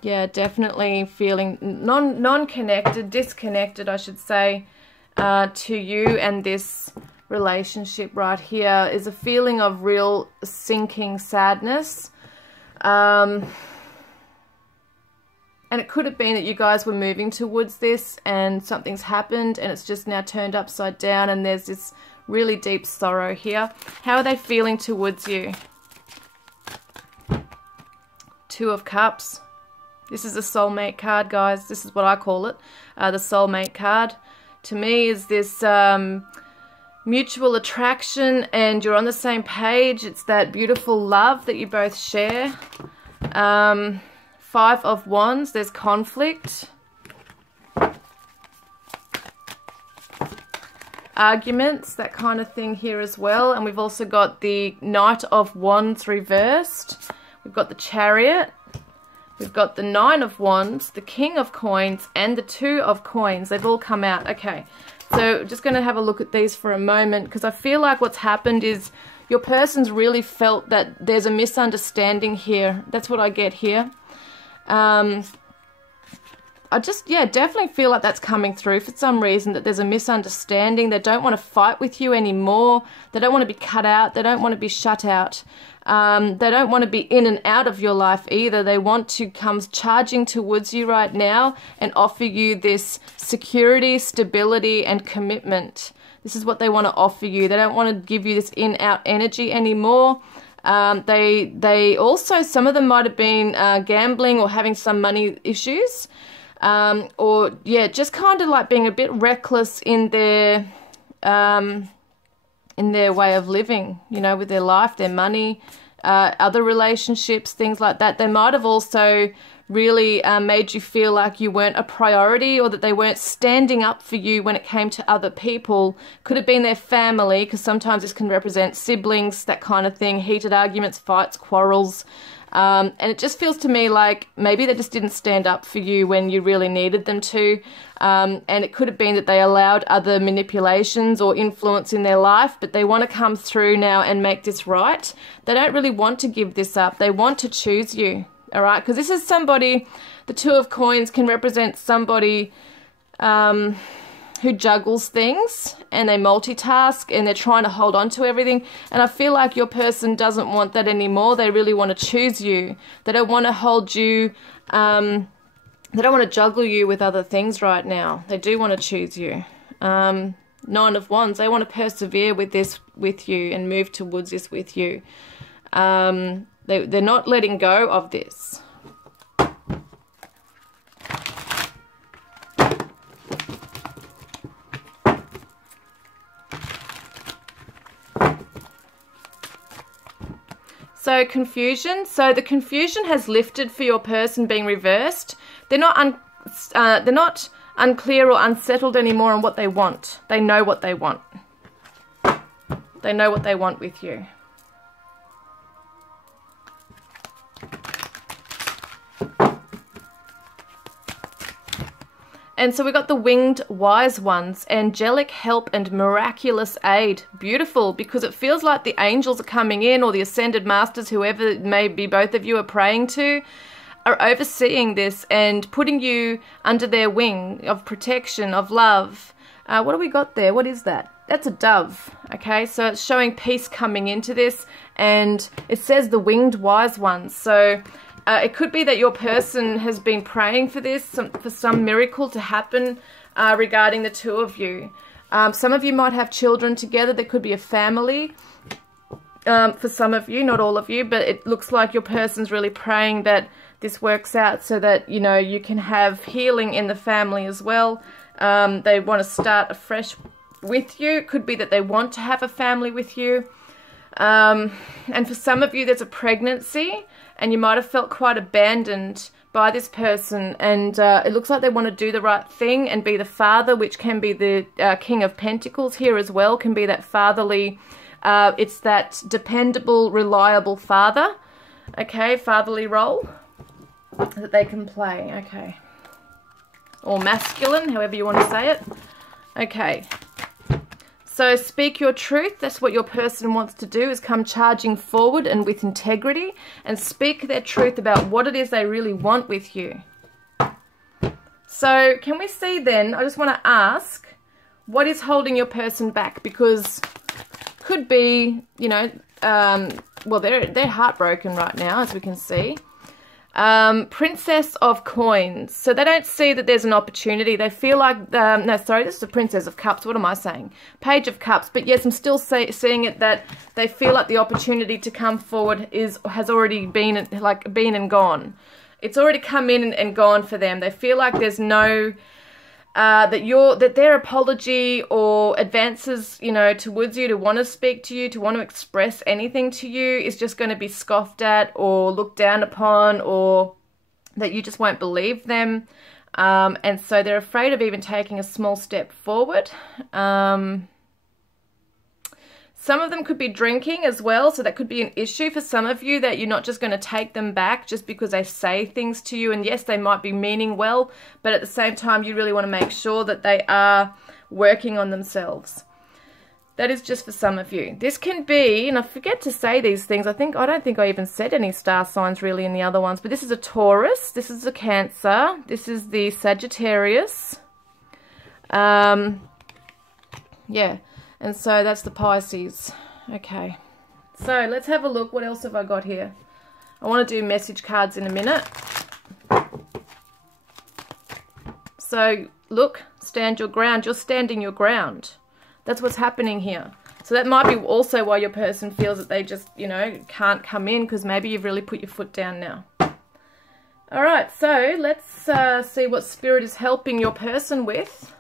yeah, definitely feeling non-connected, disconnected, I should say, to you and this relationship right here. Is a feeling of real sinking sadness. And it could have been that you guys were moving towards this and something's happened and it's just now turned upside down and there's this really deep sorrow here. How are they feeling towards you? 2 of Cups. This is a soulmate card, guys. This is what I call it. The soulmate card. To me is this mutual attraction and you're on the same page. It's that beautiful love that you both share. 5 of Wands. There's conflict. Arguments, that kind of thing here as well. And we've also got the Knight of Wands reversed. We've got the Chariot. We've got the 9 of Wands, the King of Coins, and the 2 of Coins. They've all come out. Okay, so just going to have a look at these for a moment because I feel like what's happened is your person's really felt that there's a misunderstanding here. That's what I get here. I just, yeah, definitely feel like that's coming through for some reason, that there's a misunderstanding. They don't want to fight with you anymore. They don't want to be cut out. They don't want to be shut out. They don't want to be in and out of your life either. They want to come charging towards you right now and offer you this security, stability, and commitment. This is what they want to offer you. They don't want to give you this in-out energy anymore. They also, some of them might have been gambling or having some money issues. Or yeah, just kind of like being a bit reckless in their way of living, you know, with their life, their money, other relationships, things like that. They might have also really made you feel like you weren't a priority or that they weren't standing up for you when it came to other people. Could have been their family, because sometimes this can represent siblings, that kind of thing, heated arguments, fights, quarrels. And it just feels to me like maybe they just didn't stand up for you when you really needed them to. And it could have been that they allowed other manipulations or influence in their life, but they want to come through now and make this right. They don't really want to give this up. They want to choose you, all right? Because this is somebody, the 2 of Coins can represent somebody who juggles things and they multitask and they're trying to hold on to everything. And I feel like your person doesn't want that anymore. They really want to choose you. They don't want to hold you, they don't want to juggle you with other things right now. They do want to choose you. Nine of Wands, they want to persevere with this with you and move towards this with you. They're not letting go of this. So confusion. So the confusion has lifted for your person being reversed. They're not unclear or unsettled anymore on what they want. They know what they want. They know what they want with you. And so we got the winged wise ones, angelic help and miraculous aid. Beautiful, because it feels like the angels are coming in, or the ascended masters, whoever it may be both of you are praying to, are overseeing this and putting you under their wing of protection, of love. What do we got there? What is that? That's a dove. Okay, so it's showing peace coming into this, and it says the winged wise ones. So it could be that your person has been praying for this, for some miracle to happen regarding the two of you. Some of you might have children together. There could be a family for some of you, not all of you, but it looks like your person's really praying that this works out so that, you know, you can have healing in the family as well. They want to start afresh with you. It could be that they want to have a family with you. And for some of you, there's a pregnancy, and you might have felt quite abandoned by this person, and it looks like they want to do the right thing and be the father, which can be the King of Pentacles here as well, can be that fatherly, it's that dependable, reliable father, okay, fatherly role that they can play, okay, or masculine, however you want to say it, okay. So speak your truth. That's what your person wants to do, is come charging forward and with integrity and speak their truth about what it is they really want with you. So can we see then, I just want to ask, what is holding your person back? Because could be, you know, well, they're heartbroken right now, as we can see. Princess of Coins. So they don't see that there's an opportunity. They feel like, no, sorry, this is the Princess of Cups. What am I saying? Page of Cups. But yes, I'm still seeing it that they feel like the opportunity to come forward has already been and gone. It's already come in and gone for them. They feel like there's no, that their apology or advances, you know, towards you, to want to speak to you, to want to express anything to you, is just going to be scoffed at or looked down upon, or that you just won't believe them. And so they're afraid of even taking a small step forward. Some of them could be drinking as well, so that could be an issue for some of you, that you're not just going to take them back just because they say things to you. And yes, they might be meaning well, but at the same time, you really want to make sure that they are working on themselves. That is just for some of you. This can be, and I forget to say these things, I don't think I even said any star signs really in the other ones, but this is a Taurus, this is a Cancer, this is the Sagittarius. Yeah. And so that's the Pisces. Okay. So let's have a look. What else have I got here? I want to do message cards in a minute. So look, stand your ground. You're standing your ground. That's what's happening here. So that might be also why your person feels that they just, you know, can't come in, because maybe you've really put your foot down now. All right. So let's see what Spirit is helping your person with.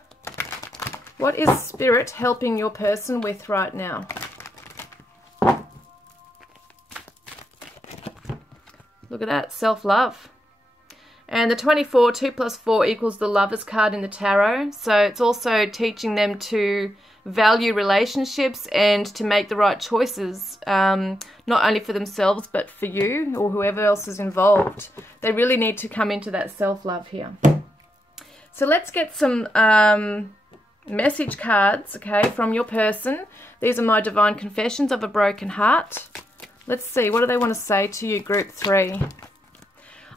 What is Spirit helping your person with right now? Look at that, self-love. And the 24, 2 plus 4 equals the Lovers card in the tarot. So it's also teaching them to value relationships and to make the right choices, not only for themselves but for you or whoever else is involved. They really need to come into that self-love here. So let's get some message cards, okay, from your person. These are my divine confessions of a broken heart. Let's see, what do they want to say to you, group 3?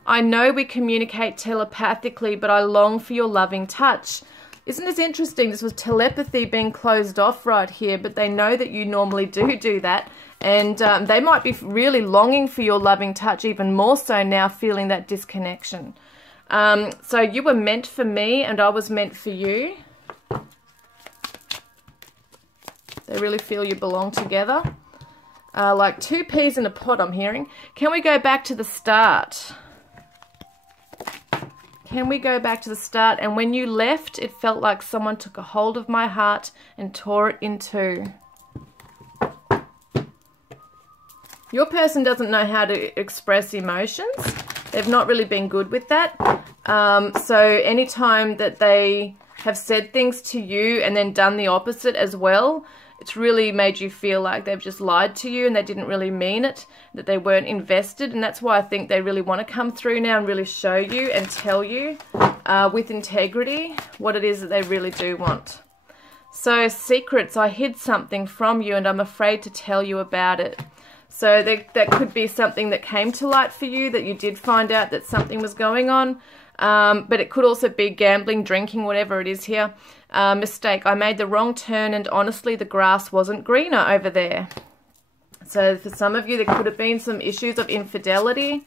I know we communicate telepathically, but I long for your loving touch. Isn't this interesting? This was telepathy being closed off right here, but they know that you normally do that. And they might be really longing for your loving touch, even more so now, feeling that disconnection. So you were meant for me and I was meant for you. They really feel you belong together. Like two peas in a pod, I'm hearing. Can we go back to the start? Can we go back to the start? And when you left, it felt like someone took a hold of my heart and tore it in two. Your person doesn't know how to express emotions. They've not really been good with that. So anytime that they have said things to you and then done the opposite as well, it's really made you feel like they've just lied to you and they didn't really mean it, that they weren't invested. And that's why I think they really want to come through now and really show you and tell you with integrity what it is that they really do want. So secrets, I hid something from you and I'm afraid to tell you about it. So that could be something that came to light for you, that you did find out that something was going on. But it could also be gambling, drinking, whatever it is here. Mistake. I made the wrong turn and honestly the grass wasn't greener over there. So for some of you there could have been some issues of infidelity.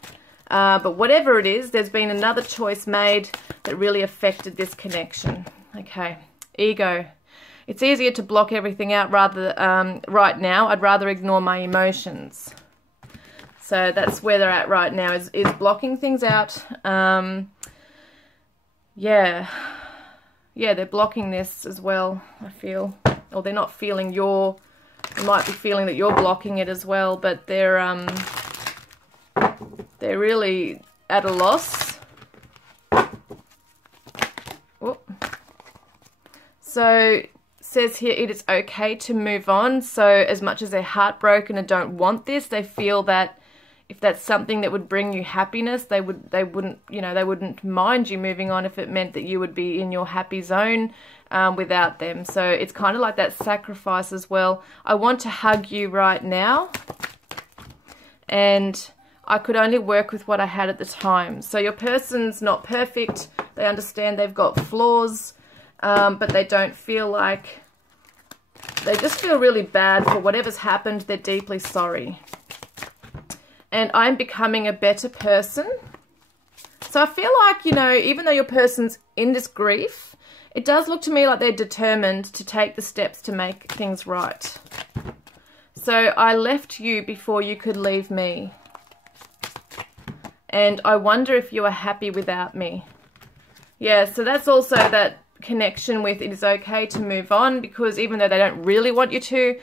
But whatever it is, there's been another choice made that really affected this connection. Okay. Ego. It's easier to block everything out rather right now. I'd rather ignore my emotions. So that's where they're at right now, is blocking things out. Yeah, they're blocking this as well, I feel. Or they're not feeling they might be feeling that you're blocking it as well, but they're really at a loss. Whoop. So says here, it is okay to move on. So as much as they're heartbroken and don't want this, they feel that if that's something that would bring you happiness, they wouldn't mind you moving on if it meant that you would be in your happy zone without them. So it's kind of like that sacrifice as well. I want to hug you right now, and I could only work with what I had at the time. So your person's not perfect. They understand they've got flaws, but they don't feel like, they just feel really bad for whatever's happened. They're deeply sorry. And I'm becoming a better person. So I feel like, even though your person's in this grief, it does look to me like they're determined to take the steps to make things right. So I left you before you could leave me. And I wonder if you are happy without me. Yeah, so that's also that connection with, it is okay to move on, because even though they don't really want you to,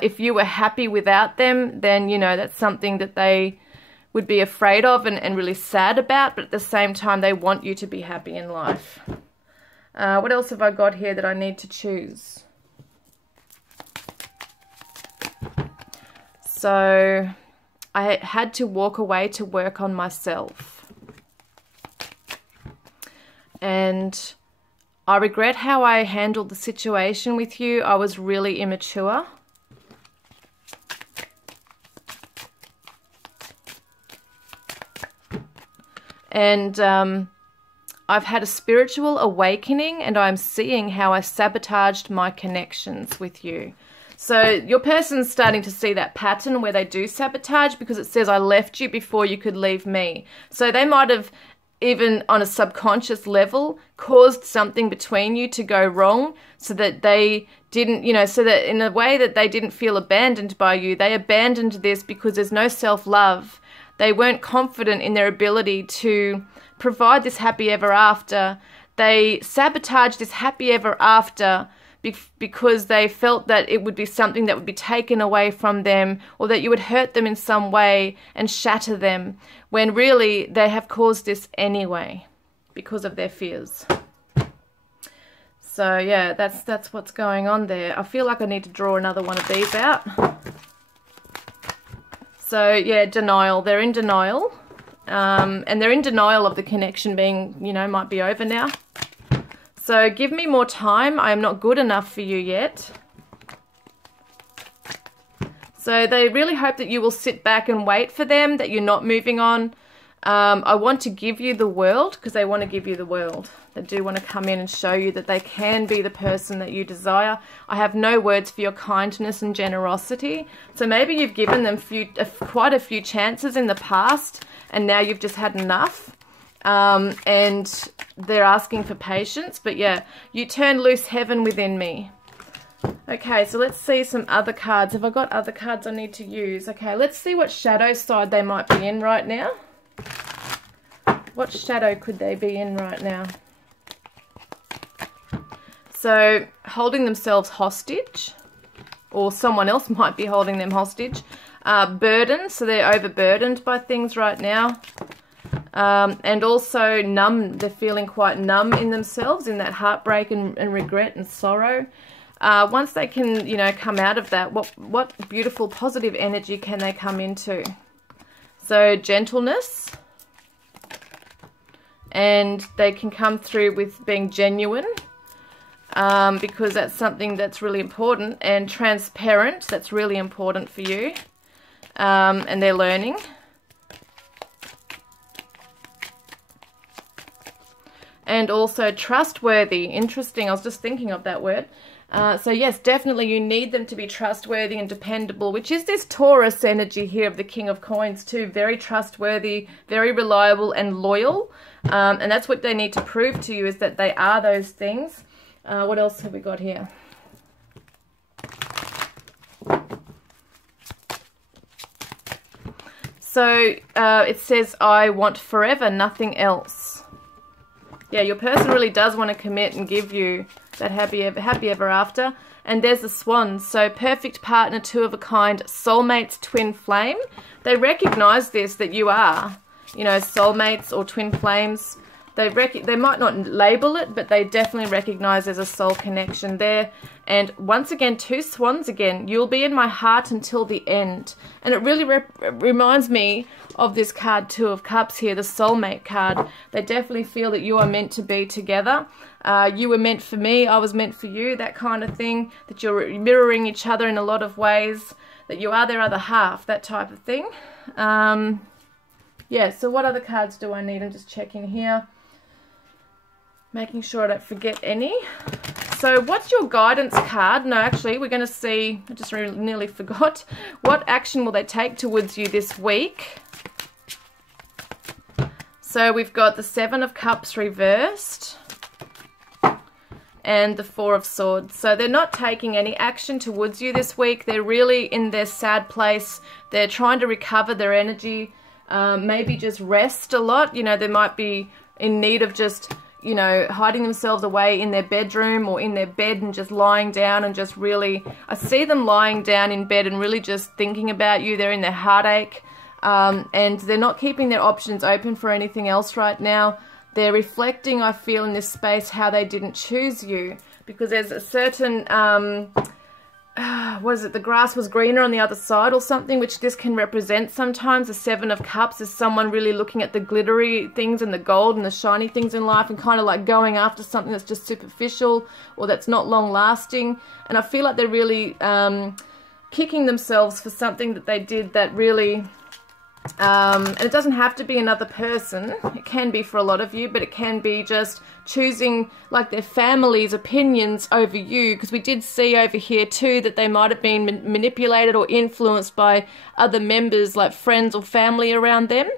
if you were happy without them, then that's something that they would be afraid of and really sad about, but at the same time they want you to be happy in life. What else have I got here that I need to choose? So I had to walk away to work on myself, and I regret how I handled the situation with you. I was really immature. And I've had a spiritual awakening, and I'm seeing how I sabotaged my connections with you. So your person's starting to see that pattern where they do sabotage, because it says I left you before you could leave me. So they might have, even on a subconscious level, caused something between you to go wrong, so that they didn't, so that in a way that they didn't feel abandoned by you. They abandoned this because there's no self-love. They weren't confident in their ability to provide this happy ever after. They sabotaged this happy ever after because they felt that it would be something that would be taken away from them, or that you would hurt them in some way and shatter them, when really they have caused this anyway because of their fears. So yeah, that's what's going on there. I feel like I need to draw another one of these out. So yeah, denial. They're in denial. And they're in denial of the connection being, might be over now. So give me more time. I am not good enough for you yet. So they really hope that you will sit back and wait for them, that you're not moving on. I want to give you the world, because they want to give you the world. They do want to come in and show you that they can be the person that you desire. I have no words for your kindness and generosity. So maybe you've given them quite a few chances in the past, and now you've just had enough. And they're asking for patience. But yeah, you turn loose heaven within me. Okay, so let's see some other cards. Have I got other cards I need to use? Okay, let's see what shadow side they might be in right now. What shadow could they be in right now? So, holding themselves hostage, or someone else might be holding them hostage. Burden, so they're overburdened by things right now. And also numb, they're feeling quite numb in themselves, in that heartbreak and regret and sorrow. Once they can, you know, come out of that, what beautiful positive energy can they come into? So gentleness, and they can come through with being genuine, because that's something that's really important, and transparent, that's really important for you, and they're learning. And also trustworthy. Interesting, I was just thinking of that word. So yes, definitely you need them to be trustworthy and dependable, which is this Taurus energy here of the King of Coins too. Very trustworthy, very reliable and loyal. And that's what they need to prove to you, is that they are those things. What else have we got here? So it says, I want forever, nothing else. Yeah, your person really does want to commit and give you that happy ever after. And there's the swans. So perfect partner, two of a kind, soulmates, twin flame. They recognize this, that you are, you know, soulmates or twin flames. They might not label it, but they definitely recognize there's a soul connection there. And once again, two swans again. You'll be in my heart until the end. And it really reminds me of this card, Two of Cups here, the soulmate card. They definitely feel that you are meant to be together. You were meant for me, I was meant for you, that kind of thing. That you're mirroring each other in a lot of ways. That you are their other half, that type of thing. Yeah, so what other cards do I need? I'm just checking here. Making sure I don't forget any. So what's your guidance card? No, actually, we're going to see, I just nearly forgot. What action will they take towards you this week? So we've got the Seven of Cups reversed and the Four of Swords. So they're not taking any action towards you this week. They're really in their sad place. They're trying to recover their energy, maybe just rest a lot. You know, they might be in need of just, you know, hiding themselves away in their bedroom or in their bed and just lying down and just really, I see them lying down in bed and really just thinking about you. They're in their heartache, and they're not keeping their options open for anything else right now. They're reflecting, I feel, in this space how they didn't choose you, because there's a certain, what is it, the grass was greener on the other side or something, which this can represent sometimes. The Seven of Cups is someone really looking at the glittery things and the gold and the shiny things in life and kind of like going after something that's just superficial or that's not long lasting. And I feel like they're really kicking themselves for something that they did that really... and it doesn't have to be another person. It can be for a lot of you, but it can be just choosing like their family's opinions over you, because we did see over here too that they might have been manipulated or influenced by other members, like friends or family around them.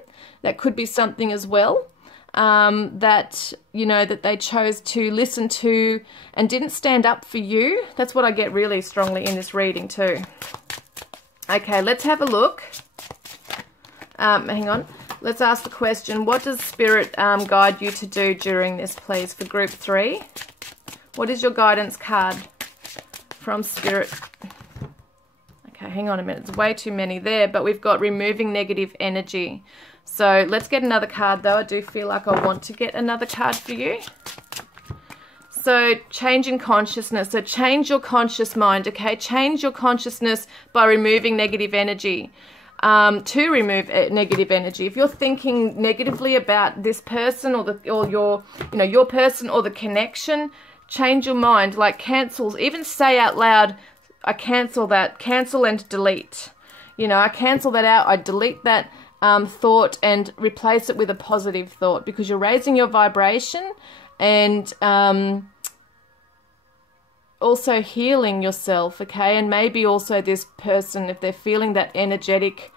That could be something as well, that, you know, that they chose to listen to and didn't stand up for you. That's what I get really strongly in this reading too. Okay, let's have a look. Hang on. Let's ask the question, what does Spirit guide you to do during this, please, for Group 3? What is your guidance card from Spirit? Okay, hang on a minute. There's way too many there, but we've got removing negative energy. So let's get another card, though. I do feel like I want to get another card for you. So change in consciousness. So change your conscious mind, okay? Change your consciousness by removing negative energy. To remove negative energy. If you're thinking negatively about this person or your, you know, your person or the connection, change your mind. Like cancels. Even say out loud, I cancel that. Cancel and delete. You know, I cancel that out. I delete that thought and replace it with a positive thought, because you're raising your vibration and also healing yourself, okay? And maybe also this person, if they're feeling that energetic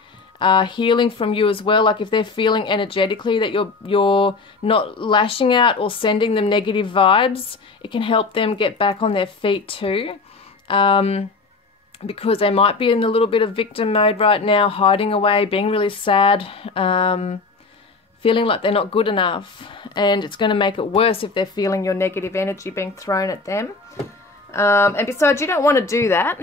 healing from you as well, like if they're feeling energetically that you're not lashing out or sending them negative vibes, it can help them get back on their feet too, because they might be in a little bit of victim mode right now, hiding away, being really sad, feeling like they're not good enough, and it's going to make it worse if they're feeling your negative energy being thrown at them. And besides, you don't want to do that.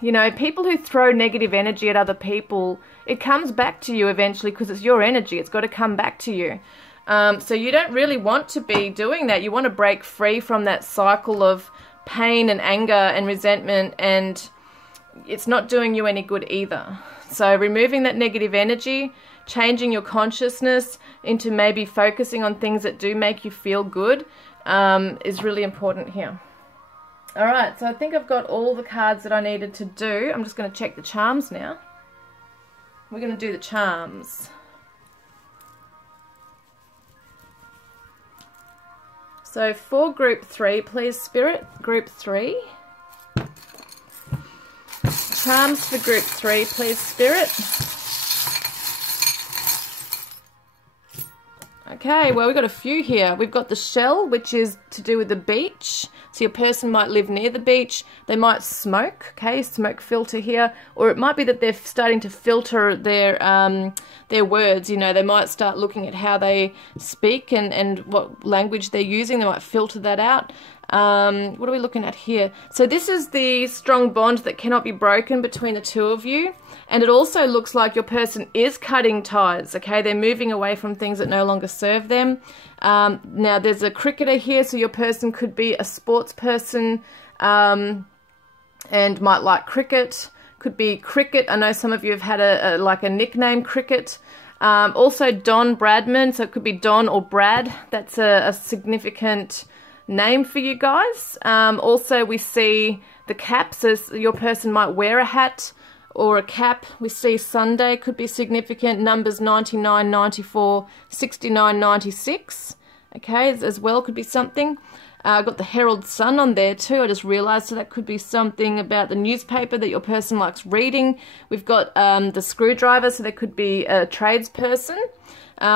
You know, people who throw negative energy at other people, it comes back to you eventually, because it's your energy. It's got to come back to you. So you don't really want to be doing that. You want to break free from that cycle of pain and anger and resentment, and it's not doing you any good either. So removing that negative energy, changing your consciousness into maybe focusing on things that do make you feel good, is really important here. Alright, so I think I've got all the cards that I needed to do. I'm just going to check the charms now. We're going to do the charms. So for group 3, please, Spirit, group 3. Charms for group 3, please, Spirit. Okay, well, we've got a few here. We've got the shell, which is to do with the beach. So your person might live near the beach. They might smoke, okay, smoke filter here. Or it might be that they're starting to filter their words. You know, they might start looking at how they speak and what language they're using. They might filter that out. What are we looking at here? So this is the strong bond that cannot be broken between the two of you. And it also looks like your person is cutting ties, okay? They're moving away from things that no longer serve them. Now, there's a cricketer here, so your person could be a sports person and might like cricket. Could be cricket. I know some of you have had like a nickname, cricket. Also Don Bradman, so it could be Don or Brad. That's a significant name for you guys. Also, we see the caps, as your person might wear a hat or a cap. We see Sunday could be significant. Numbers 99, 94, 69, 96. Okay, as well could be something. I've got the Herald Sun on there too. I just realised, so that could be something about the newspaper that your person likes reading. We've got the screwdriver, so there could be a tradesperson.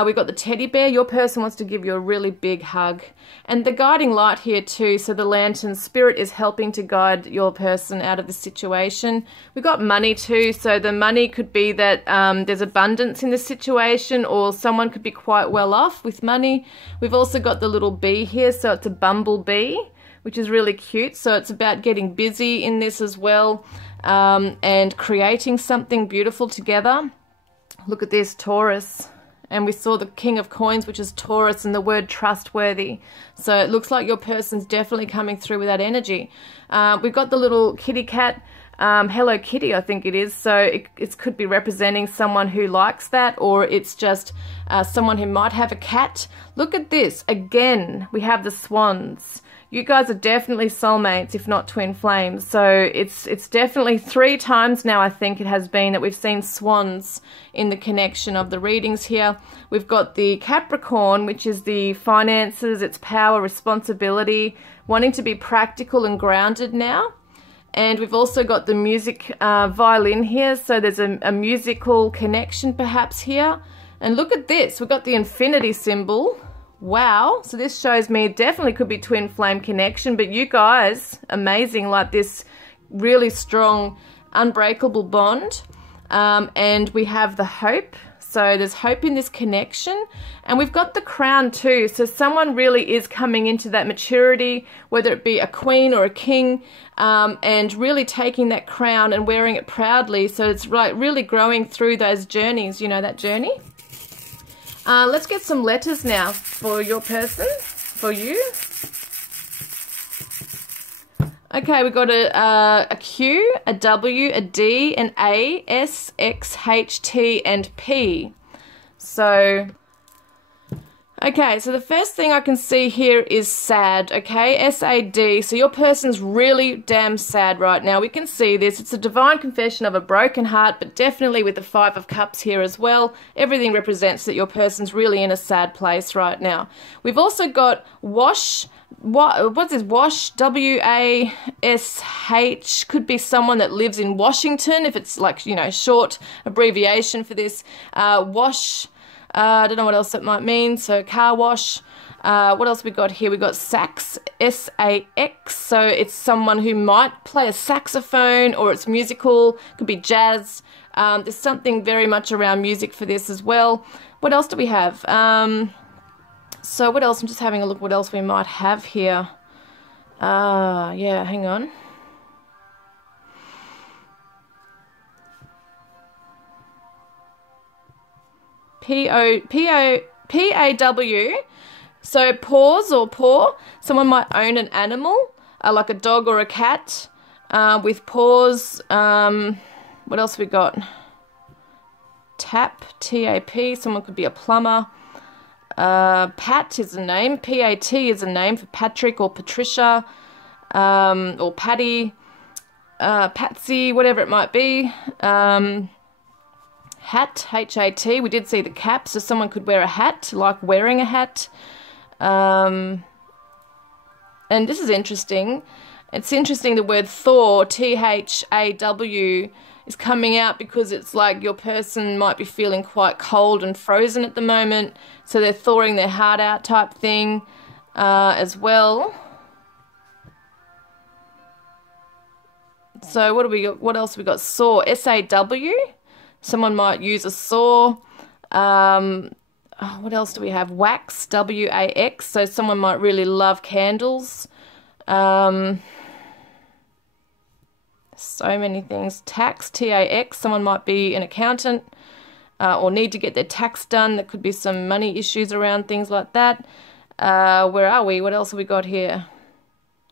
We've got the teddy bear. Your person wants to give you a really big hug. And the guiding light here too, so the lantern spirit is helping to guide your person out of the situation. We've got money too, so the money could be that there's abundance in the situation, or someone could be quite well off with money. We've also got the little bee here, so it's a bumblebee, which is really cute. So it's about getting busy in this as well, and creating something beautiful together. Look at this, Taurus. And we saw the King of Coins, which is Taurus, and the word trustworthy. So it looks like your person's definitely coming through with that energy. We've got the little kitty cat, Hello Kitty, I think it is. So it could be representing someone who likes that, or it's just someone who might have a cat. Look at this. Again, we have the swans. You guys are definitely soulmates, if not twin flames. So it's definitely 3 times now, I think it has been, that we've seen swans in the connection of the readings here. We've got the Capricorn, which is the finances, its power, responsibility, wanting to be practical and grounded now. And we've also got the music violin here, so there's a musical connection perhaps here. And look at this, we've got the infinity symbol. Wow, so this shows me it definitely could be twin flame connection, but you guys, amazing, like this really strong, unbreakable bond. And we have the hope, so there's hope in this connection. And we've got the crown too, so someone really is coming into that maturity, whether it be a queen or a king, and really taking that crown and wearing it proudly. So it's like really growing through those journeys, you know, that journey. Let's get some letters now for your person, for you. Okay, we've got a Q, a W, a D, an A, S, X, H, T, and P. So, Okay, so the first thing I can see here is sad, okay? S-A-D. So your person's really damn sad right now. We can see this. It's a divine confession of a broken heart, but definitely with the Five of Cups here as well. Everything represents that your person's really in a sad place right now. We've also got wash. What's this? Wash, W-A-S-H. Could be someone that lives in Washington, if it's like, you know, short abbreviation for this. Wash. I don't know what else that might mean. So car wash. What else we got here? We got sax, S-A-X. So it's someone who might play a saxophone, or it's musical. Could be jazz. There's something very much around music for this as well. What else do we have? So what else? I'm just having a look what else we might have here. Yeah, hang on. P-A-W. So paws or paw. Someone might own an animal, like a dog or a cat, with paws. What else we got? Tap, T-A-P. Someone could be a plumber. Pat is a name. P-A-T is a name for Patrick or Patricia, or Patty, Patsy, whatever it might be. Hat, H-A-T. We did see the cap, so someone could wear a hat, like wearing a hat. And this is interesting. It's interesting the word Thaw, T-H-A-W, is coming out because it's like your person might be feeling quite cold and frozen at the moment, so they're thawing their heart out type thing as well. So what do we got? What else have we got? Saw, S-A-W. Someone might use a saw. What else do we have? Wax, W-A-X. So someone might really love candles. So many things. Tax, T-A-X. Someone might be an accountant or need to get their tax done. There could be some money issues around things like that. Where are we? What else have we got here?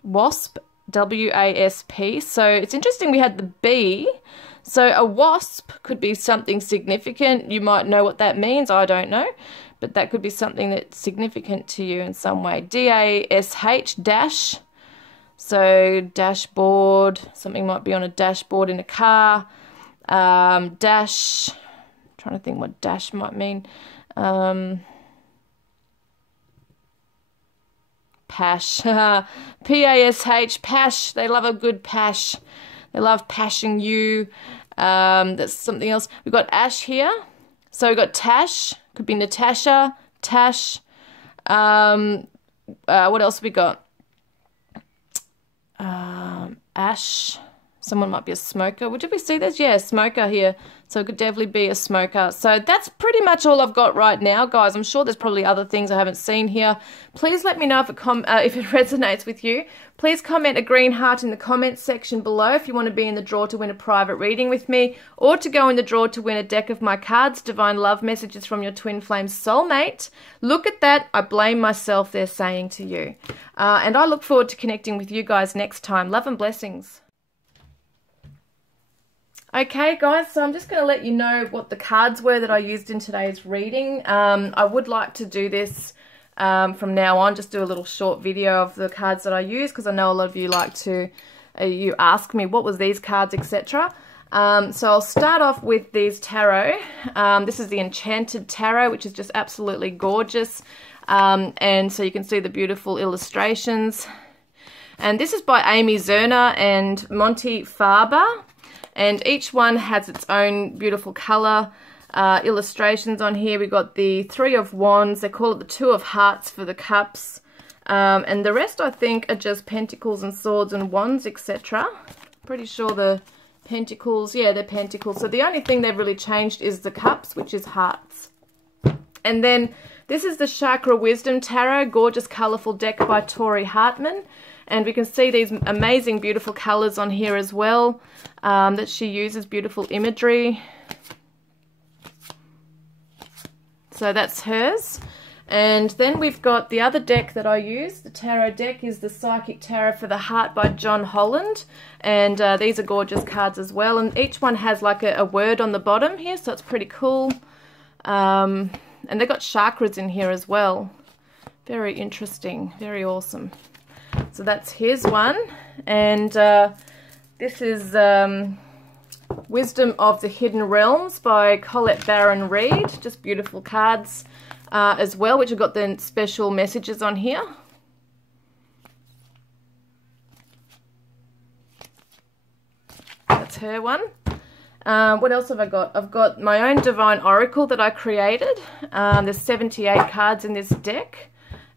Wasp, W-A-S-P. So it's interesting we had the B. So a wasp could be something significant. You might know what that means. I don't know. But that could be something that's significant to you in some way. D-A-S-H, dash. So dashboard. Something might be on a dashboard in a car. Dash. I'm trying to think what dash might mean. Pash. P-A-S-H, pash. They love a good pash. They love pashing you. That's something else. We've got ash here. So we've got Tash. Could be Natasha. Tash. What else have we got? Ash. Someone might be a smoker. Did we see this? Yeah, smoker here. So it could definitely be a smoker. So that's pretty much all I've got right now, guys. I'm sure there's probably other things I haven't seen here. Please let me know if it resonates with you. Please comment a green heart in the comments section below if you want to be in the draw to win a private reading with me, or to go in the draw to win a deck of my cards, Divine Love Messages from Your Twin Flame Soulmate. Look at that. I blame myself, they're saying to you. And I look forward to connecting with you guys next time. Love and blessings. Okay guys, so I'm just going to let you know what the cards were that I used in today's reading. I would like to do this from now on, just do a little short video of the cards that I use, because I know a lot of you like to, you ask me what was these cards, etc. So I'll start off with these tarot. This is the Enchanted Tarot, which is just absolutely gorgeous. And so you can see the beautiful illustrations. And this is by Amy Zerner and Monty Farber. And each one has its own beautiful colour illustrations on here. We've got the Three of Wands. They call it the Two of Hearts for the cups. And the rest, I think, are just pentacles and swords and wands, etc. Pretty sure the pentacles, yeah, they're pentacles. So the only thing they've really changed is the cups, which is hearts. And then this is the Chakra Wisdom Tarot, gorgeous colourful deck by Tori Hartman. And we can see these amazing, beautiful colours on here as well, that she uses, beautiful imagery. So that's hers. And then we've got the other deck that I use. The tarot deck is the Psychic Tarot for the Heart by John Holland. And these are gorgeous cards as well. And each one has like a word on the bottom here, so it's pretty cool. And they've got chakras in here as well. Very interesting, very awesome. So that's his one, and this is Wisdom of the Hidden Realms by Colette Baron Reid. Just beautiful cards as well, which have got the special messages on here. That's her one. What else have I got? I've got my own Divine Oracle that I created. There's 78 cards in this deck.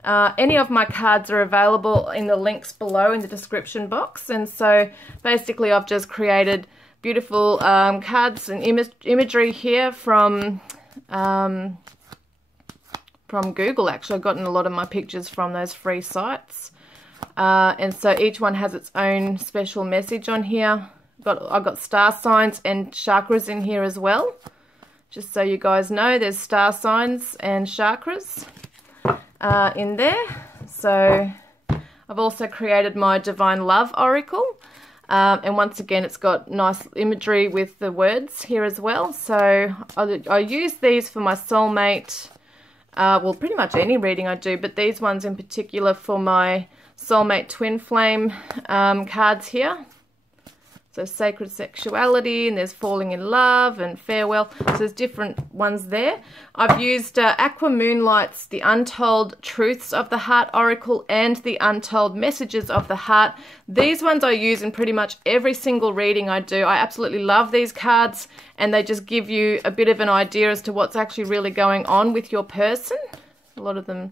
Any of my cards are available in the links below in the description box. And so basically I've just created beautiful cards and imagery here from Google. Actually, I've gotten a lot of my pictures from those free sites. And so each one has its own special message on here. I've got star signs and chakras in here as well. Just so you guys know, there's star signs and chakras in there. So I've also created my Divine Love Oracle. And once again, it's got nice imagery with the words here as well. So I use these for my soulmate, well, pretty much any reading I do, but these ones in particular for my soulmate twin flame cards here. So Sacred Sexuality, and there's Falling in Love and Farewell. So there's different ones there. I've used Aqua Moonlight's The Untold Truths of the Heart Oracle and The Untold Messages of the Heart. These ones I use in pretty much every single reading I do. I absolutely love these cards, and they just give you a bit of an idea as to what's actually really going on with your person. A lot of them,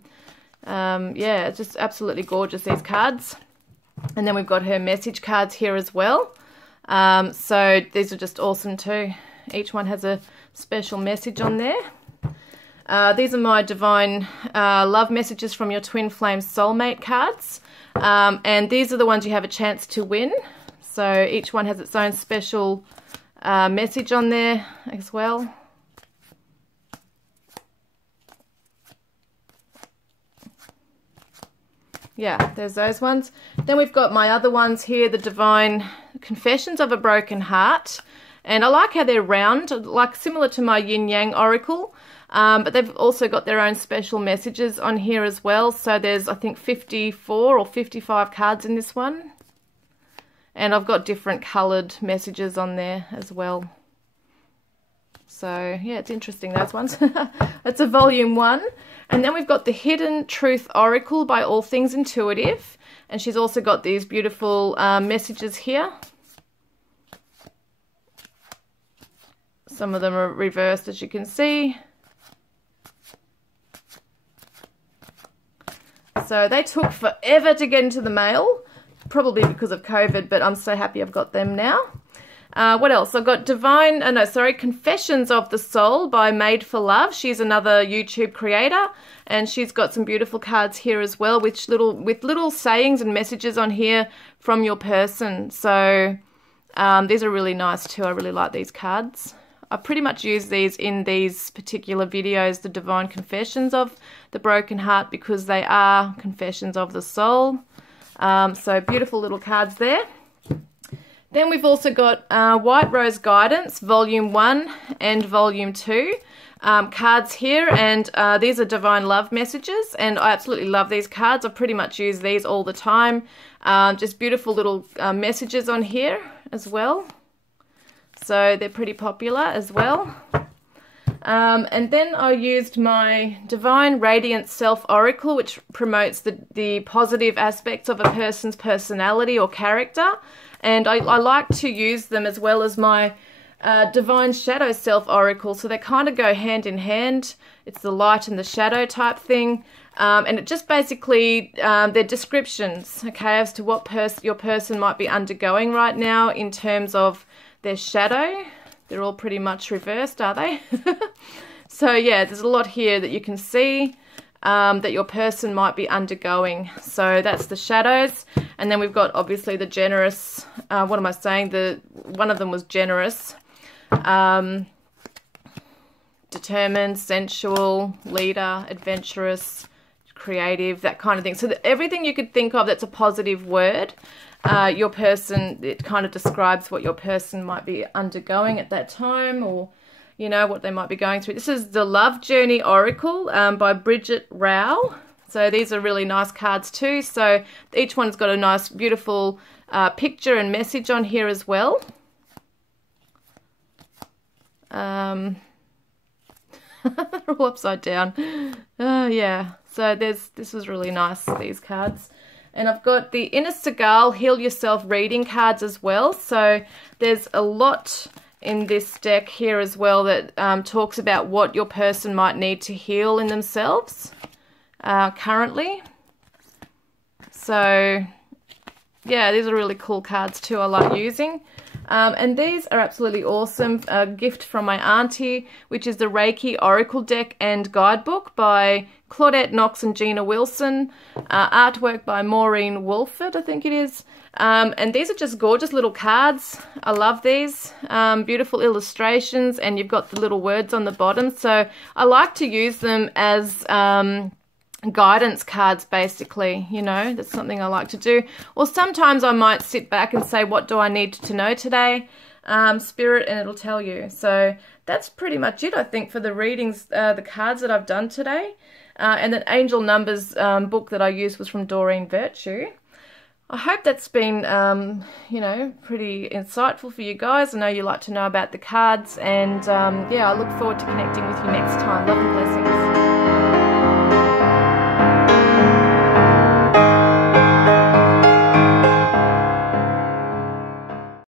yeah, it's just absolutely gorgeous, these cards. And then we've got her message cards here as well. So these are just awesome too. Each one has a special message on there. These are my Divine Love Messages from your Twin Flame Soulmate cards. And these are the ones you have a chance to win. So each one has its own special message on there as well. Yeah, there's those ones. Then we've got my other ones here, the Divine Confessions of a Broken Heart. And I like how they're round, like similar to my Yin Yang Oracle. But they've also got their own special messages on here as well. So there's, I think, 54 or 55 cards in this one. And I've got different coloured messages on there as well. So, yeah, it's interesting, those ones. That's a volume 1. And then we've got the Hidden Truth Oracle by All Things Intuitive. And she's also got these beautiful messages here. Some of them are reversed, as you can see. So they took forever to get into the mail, probably because of COVID, but I'm so happy I've got them now. What else? I've got Confessions of the Soul by Made for Love. She's another YouTube creator, and she's got some beautiful cards here as well with little sayings and messages on here from your person. So these are really nice too. I really like these cards. I pretty much use these in these particular videos, the Divine Confessions of the Broken Heart, because they are confessions of the soul. So beautiful little cards there. Then we've also got White Rose Guidance, Volume 1 and Volume 2 cards here. And these are Divine Love Messages. And I absolutely love these cards. I pretty much use these all the time. Just beautiful little messages on here as well. So they're pretty popular as well. And then I used my Divine Radiant Self Oracle, which promotes the positive aspects of a person's personality or character. And I like to use them as well as my Divine Shadow Self Oracle. So they kind of go hand in hand. It's the light and the shadow type thing. And it just basically, they're descriptions, okay, as to what your person might be undergoing right now in terms of their shadow. They're all pretty much reversed, are they? So yeah, there's a lot here that you can see that your person might be undergoing. So that's the shadows. And then we've got obviously the generous, what am I saying? One of them was generous, determined, sensual, leader, adventurous, creative, that kind of thing. So everything you could think of that's a positive word, your person, it kind of describes what your person might be undergoing at that time, or you know, what they might be going through. This is the Love Journey Oracle by Bridget Rao. So these are really nice cards too. So each one's got a nice, beautiful picture and message on here as well. They're all upside down. Yeah, so this was really nice, these cards. And I've got the Inner Seagull Heal Yourself reading cards as well. So there's a lot in this deck here as well that talks about what your person might need to heal in themselves currently. So yeah, these are really cool cards too. I like using. And these are absolutely awesome. A gift from my auntie, which is the Reiki Oracle Deck and Guidebook by Claudette Knox and Gina Wilson. Artwork by Maureen Wolford, I think it is. And these are just gorgeous little cards. I love these. Beautiful illustrations, and you've got the little words on the bottom. So I like to use them as guidance cards, basically. You know, that's something I like to do. Or sometimes I might sit back and say, what do I need to know today, Spirit, and it'll tell you. So that's pretty much it, I think, for the readings, the cards that I've done today. And that Angel Numbers book that I used was from Doreen Virtue. I hope that's been, you know, pretty insightful for you guys. I know you like to know about the cards, and yeah, I look forward to connecting with you next time. Love and blessings.